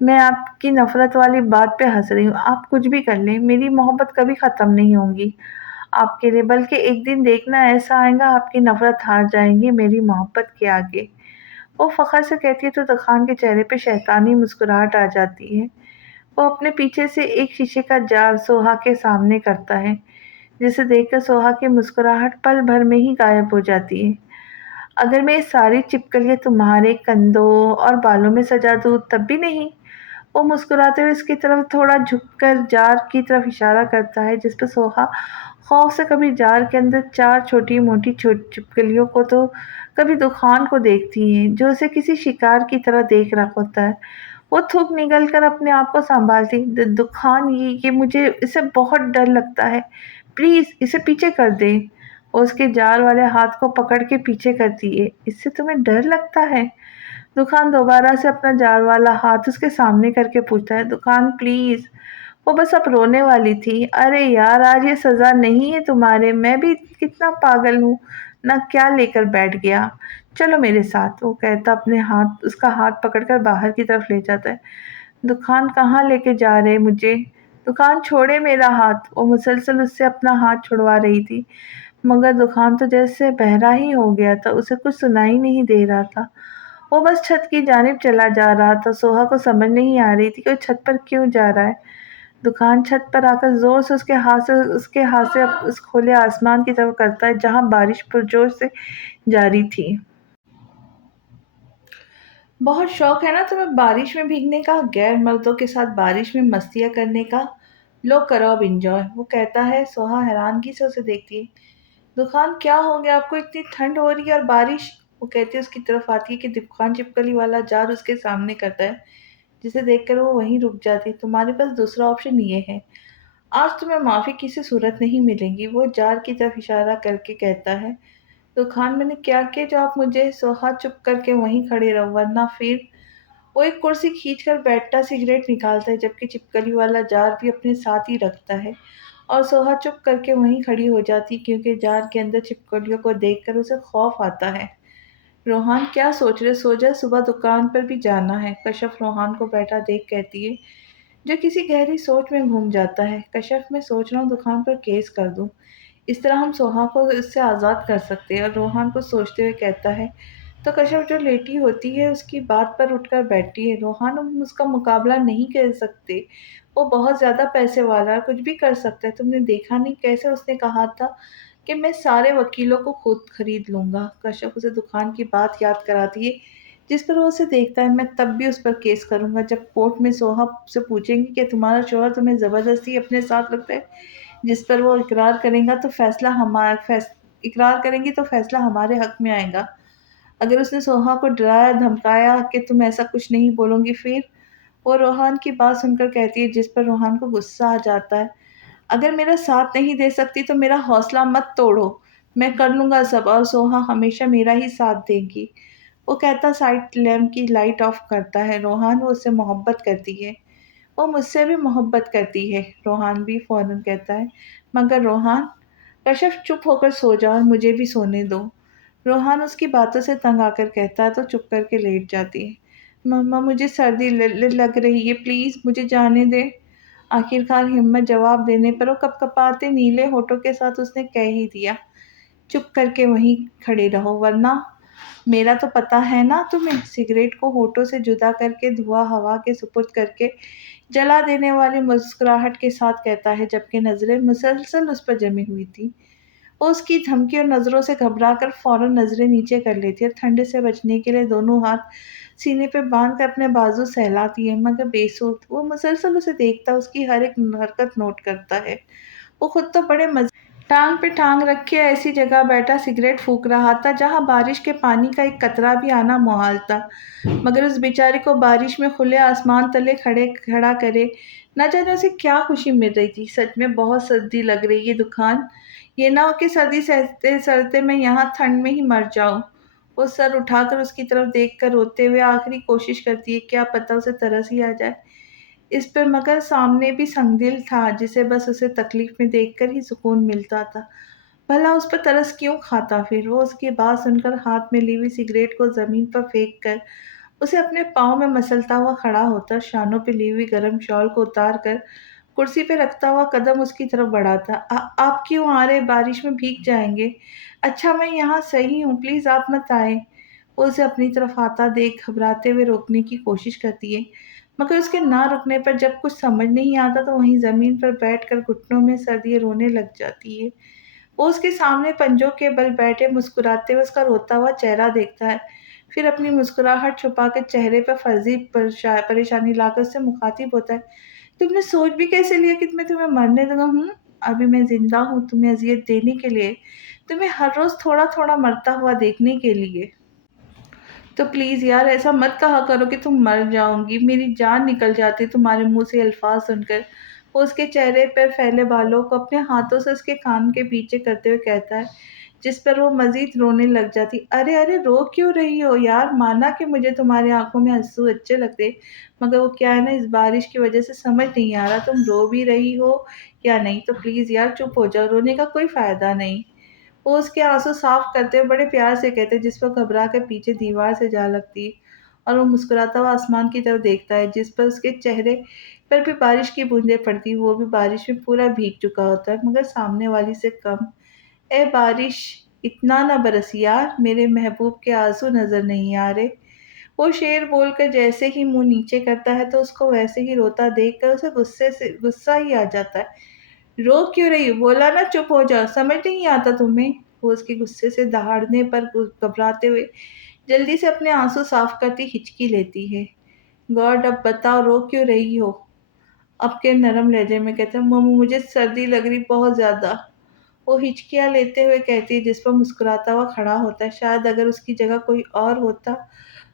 मैं आपकी नफरत वाली बात पे हंस रही हूँ। आप कुछ भी कर लें, मेरी मोहब्बत कभी ख़त्म नहीं होगी आपके लिए, बल्कि एक दिन देखना ऐसा आएगा आपकी नफरत हार जाएंगी मेरी मोहब्बत के आगे। वो फ़ख्र से कहती है तो तखान के चेहरे पे शैतानी मुस्कुराहट आ जाती है। वो अपने पीछे से एक शीशे का जार सोहा के सामने करता है, जिसे देखकर सोहा की मुस्कुराहट पल भर में ही गायब हो जाती है। अगर मैं ये सारी छिपकलियाँ तुम्हारे कंधों और बालों में सजा दूँ तब भी नहीं? वो मुस्कुराते हुए इसकी तरफ थोड़ा झुककर जार की तरफ इशारा करता है, जिस पर सोहा खौफ से कभी जार के अंदर 4 छोटी-मोटी छिपकलियों को तो कभी दुकान को देखती है, जो उसे किसी शिकार की तरह देख रहा होता है। वो थूक निगल कर अपने आप को सँभालती, द दुकान, ये मुझे इससे बहुत डर लगता है। प्लीज़ इसे पीछे कर दे। वो उसके जार वाले हाथ को पकड़ के पीछे करती है। इससे तुम्हें डर लगता है? दुकान दोबारा से अपना जार वाला हाथ उसके सामने करके पूछता है। दुकान, प्लीज़। वो बस अब रोने वाली थी। अरे यार, आज ये सज़ा नहीं है तुम्हारे, मैं भी कितना पागल हूँ ना, क्या लेकर बैठ गया। चलो मेरे साथ, वो कहता अपने हाथ उसका हाथ पकड़कर बाहर की तरफ ले जाता है। दुकान, कहाँ लेके जा रहे मुझे? दुकान, छोड़े मेरा हाथ। वो मुसलसल उससे अपना हाथ छुड़वा रही थी, मगर दुकान तो जैसे बहरा ही हो गया था, उसे कुछ सुनाई नहीं दे रहा था। वो बस छत की जानिब चला जा रहा था। सोहा को समझ नहीं आ रही थी कि वो छत पर क्यों जा रहा है। दुकान छत पर आकर ज़ोर से उसके हाथ से उस खुले आसमान की तरफ करता है जहाँ बारिश पुरजोर से जारी थी। बहुत शौक है ना तुम्हें बारिश में भीगने का, गैर मर्दों के साथ बारिश में मस्तियाँ करने का। लो करो अब एंजॉय, वो कहता है। सोहा हैरानगी से उसे देखती है। दुकान क्या हो गया आपको, इतनी ठंड हो रही है और बारिश। वो कहती है, उसकी तरफ आती है कि दुकान छिपकली वाला जार उसके सामने करता है, जिसे देखकर वो वहीं रुक जाती है। तुम्हारे पास दूसरा ऑप्शन ये है, आज तुम्हें माफ़ी की से सूरत नहीं मिलेगी। वो जार की तरफ इशारा करके कहता है। तो खान, मैंने क्या किया जो आप मुझे। सोहा चुप करके वहीं खड़े रहो वरना फिर। वो एक कुर्सी खींच कर बैठता सिगरेट निकालता है, जबकि छिपकली वाला जार भी अपने साथ ही रखता है। और सोहा चुप करके वहीं खड़ी हो जाती, क्योंकि जार के अंदर छिपकलियों को देखकर उसे खौफ आता है। रोहान, क्या सोच रहे, सो जा, सुबह दुकान पर भी जाना है। कश्यप रोहान को बैठा देख कहती है, जो किसी गहरी सोच में घूम जाता है। कश्यप, मैं सोच रहा हूँ दुकान पर केस कर दूँ, इस तरह हम सोहा को इससे आज़ाद कर सकते हैं। और रोहान को सोचते हुए कहता है। तो कश्यप जो लेटी होती है उसकी बात पर उठकर बैठती है। रोहान, हम उसका मुकाबला नहीं कर सकते, वो बहुत ज़्यादा पैसे वाला है, कुछ भी कर सकता है। तुमने देखा नहीं कैसे उसने कहा था कि मैं सारे वकीलों को खुद खरीद लूँगा। कश्यप उसे दुकान की बात याद कराती है, जिस पर वो उसे देखता है। मैं तब भी उस पर केस करूँगा जब कोर्ट में सोहा से पूछेंगे कि तुम्हारा शौहर तुम्हें ज़बरदस्ती अपने साथ रखता है। जिस पर वो इकरार करेंगी तो फैसला हमारे हक में आएगा। अगर उसने सोहा को डराया धमकाया कि तुम ऐसा कुछ नहीं बोलोगी फिर। वो रोहान की बात सुनकर कहती है, जिस पर रोहान को गुस्सा आ जाता है। अगर मेरा साथ नहीं दे सकती तो मेरा हौसला मत तोड़ो, मैं कर लूँगा सब और सोहा हमेशा मेरा ही साथ देगी। वो कहता साइड लैम्प की लाइट ऑफ करता है। रोहान, वो उससे मोहब्बत करती है। वो मुझसे भी मोहब्बत करती है, रोहान भी फ़ौरन कहता है। मगर रोहान। कश्यप, चुप होकर सो जाओ और मुझे भी सोने दो। रोहान उसकी बातों से तंग आकर कहता है तो चुप करके लेट जाती है। मम्मा, मुझे सर्दी लग रही है, प्लीज़ मुझे जाने दे। आखिरकार हिम्मत जवाब देने पर वो कपकपाते नीले होठों के साथ उसने कह ही दिया, चुप करके वहीं खड़े रहो वरना। मेरा तो पता है ना तुम्हें। सिगरेट को होठों से जुदा करके धुआं हवा के सुपुर्द करके जला देने वाली मुस्कुराहट के साथ कहता है, जबकि नज़रें मुसलसल उस पर जमी हुई थी। वो उसकी धमकी और नज़रों से घबराकर फ़ौरन नज़रें नीचे कर लेती है और ठंड से बचने के लिए दोनों हाथ सीने पे बांध कर अपने बाजू सहलाती है। मगर बेसुध वो मुसलसल उसे देखता, उसकी हर एक हरकत नोट करता है। वो खुद तो बड़े मज़े टांग पे टांग रखे ऐसी जगह बैठा सिगरेट फूंक रहा था जहाँ बारिश के पानी का एक कतरा भी आना मुहाल था। मगर उस बेचारे को बारिश में खुले आसमान तले खड़ा करे, न जाने उसे क्या खुशी मिल रही थी। सच में बहुत सर्दी लग रही है दुकान, ये ना हो कि सर्दी सहते सहते मैं यहाँ ठंड में ही मर जाऊं। वो सर उठाकर उसकी तरफ देखकर रोते हुए आखिरी कोशिश करती है, क्या पता उसे तरस ही आ जाए इस पर। मगर सामने भी संगदिल था, जिसे बस उसे तकलीफ में देखकर ही सुकून मिलता था। भला उस पर तरस क्यों खाता फिर। वो उसकी बात सुनकर हाथ में ली हुई सिगरेट को ज़मीन पर फेंक कर उसे अपने पाँव में मसलता हुआ खड़ा होता, शानों पे ली हुई गर्म शॉल को उतार कर कुर्सी पे रखता हुआ कदम उसकी तरफ बढ़ाता। आप क्यों आ रहे, बारिश में भीग जाएंगे। अच्छा, मैं यहाँ सही हूँ, प्लीज़ आप मत आए। वो उसे अपनी तरफ आता देख घबराते हुए रोकने की कोशिश करती है, मगर उसके ना रुकने पर जब कुछ समझ नहीं आता तो वहीं ज़मीन पर बैठकर घुटनों में सर दिए रोने लग जाती है। वो उसके सामने पंजों के बल बैठे मुस्कुराते हुए उसका रोता हुआ चेहरा देखता है, फिर अपनी मुस्कुराहट छुपाकर चेहरे पर फर्जी परेशानी लाकर उससे मुखातिब होता है। तुमने सोच भी कैसे लिया कि मैं तुम्हें मरने दूंगा। अभी मैं जिंदा हूँ तुम्हें अजियत देने के लिए, तुम्हें हर रोज थोड़ा थोड़ा मरता हुआ देखने के लिए। तो प्लीज़ यार ऐसा मत कहा करो कि तुम मर जाओगी, मेरी जान निकल जाती तुम्हारे मुंह से अल्फाज सुनकर। वो उसके चेहरे पर फैले बालों को अपने हाथों से उसके कान के पीछे करते हुए कहता है, जिस पर वो मजीद रोने लग जाती। अरे अरे, रो क्यों रही हो यार, माना कि मुझे तुम्हारी आंखों में आंसू अच्छे लगते, मगर वो क्या है ना, इस बारिश की वजह से समझ नहीं आ रहा तुम रो भी रही हो या नहीं। तो प्लीज़ यार चुप हो जाओ, रोने का कोई फ़ायदा नहीं। वो उसके आंसू साफ करते हुए बड़े प्यार से कहते, जिस पर घबरा कर पीछे दीवार से जा लगती। और वो मुस्कुराता हुआ आसमान की तरफ देखता है, जिस पर उसके चेहरे पर भी बारिश की बूंदें पड़ती। वो भी बारिश में पूरा भीग चुका होता है, मगर सामने वाली से कम। ए बारिश, इतना ना बरस यार, मेरे महबूब के आंसू नजर नहीं आ रहे। वो शेर बोलकर जैसे ही मुँह नीचे करता है तो उसको वैसे ही रोता देखकर उसे गुस्सा ही आ जाता है। रो क्यों रही हो? बोला ना चुप हो जाओ, समझ नहीं आता तुम्हें? वो उसके गुस्से से दहाड़ने पर घबराते हुए जल्दी से अपने आँसू साफ करती हिचकी लेती है। गॉड अब बताओ रो क्यों रही हो? अब के नरम लहजे में कहते हैं मम्मी मुझे सर्दी लग रही बहुत ज़्यादा। वो हिचकियाँ लेते हुए कहती है जिस पर मुस्कुराता हुआ खड़ा होता है। शायद अगर उसकी जगह कोई और होता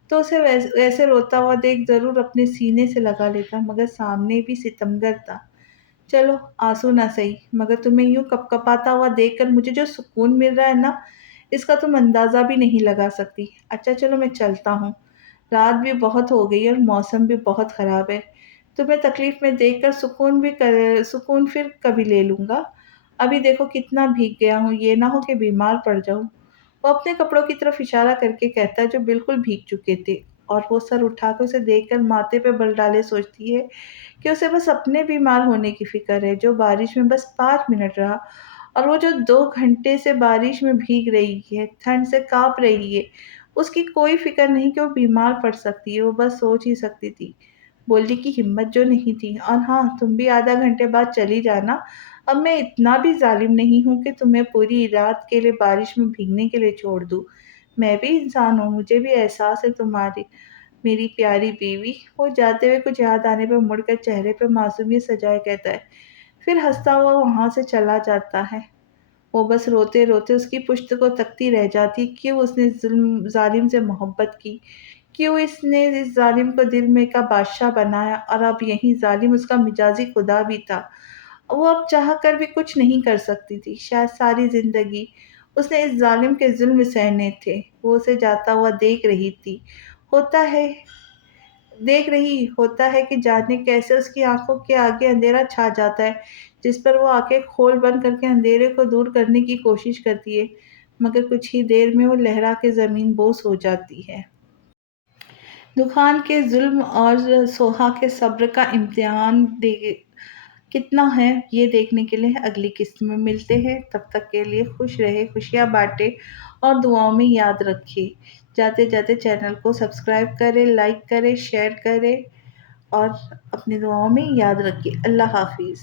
तो उसे वैसे रोता हुआ देख ज़रूर अपने सीने से लगा लेता, मगर सामने भी सितमगर था। चलो आँसू ना सही, मगर तुम्हें यूँ कँपकँपाता हुआ देखकर मुझे जो सुकून मिल रहा है ना, इसका तुम अंदाज़ा भी नहीं लगा सकती। अच्छा चलो मैं चलता हूँ। रात भी बहुत हो गई है और मौसम भी बहुत ख़राब है। तुम्हें तकलीफ़ में देखकर सुकून फिर कभी ले लूँगा। अभी देखो कितना भीग गया हूँ, ये ना हो कि बीमार पड़ जाऊँ। वो अपने कपड़ों की तरफ इशारा करके कहता है जो बिल्कुल भीग चुके थे, और वो सर उठाकर उसे देखकर माथे पे बल डाले सोचती है कि उसे बस अपने बीमार होने की फ़िक्र है, जो बारिश में बस 5 मिनट रहा और वो जो 2 घंटे से बारिश में भीग रही है, ठंड से काँप रही है। उसकी कोई फ़िक्र नहीं कि वो बीमार पड़ सकती है, वो बस सोच ही सकती थी। बोलने की हिम्मत जो नहीं थी। और हाँ, तुम भी आधा घंटे बाद चली जाना। अब मैं इतना भी ज़ालिम नहीं हूँ कि तुम्हें पूरी रात के लिए बारिश में भीगने के लिए छोड़ दूँ। मैं भी इंसान हूँ, मुझे भी एहसास है तुम्हारी मेरी प्यारी बीवी। वो जाते हुए कुछ याद आने पर मुड़कर चेहरे पे मासूमियत सजाए कहता है, फिर हँसता हुआ वहाँ से चला जाता है। वो बस रोते-रोते उसकी पुश्त को तकती रह जाती, क्यों उसने ज़ालिम से मोहब्बत की? क्यों इसने इस ज़ालिम को दिल में का बादशाह बनाया, और अब यही ज़ालिम उसका मिजाजी खुदा भी था। वो अब चाह कर भी कुछ नहीं कर सकती थी। शायद सारी ज़िंदगी उसने इस ज़ालिम के ज़ुल्म सहने थे। वो उसे जाता हुआ होता है होता है कि जाने कैसे उसकी आँखों के आगे अंधेरा छा जाता है, जिस पर वो आँखें खोल बंद करके अंधेरे को दूर करने की कोशिश करती है, मगर कुछ ही देर में वो लहरा के ज़मीन बोस हो जाती है। दुखान के ज़ुल्म और सोहा के सब्र का इम्तिहान दे कितना है, ये देखने के लिए अगली किस्त में मिलते हैं। तब तक के लिए खुश रहे, खुशियाँ बाँटे और दुआओं में याद रखें। जाते-जाते चैनल को सब्सक्राइब करें, लाइक करें, शेयर करें और अपनी दुआओं में याद रखें। अल्लाह हाफ़िज़।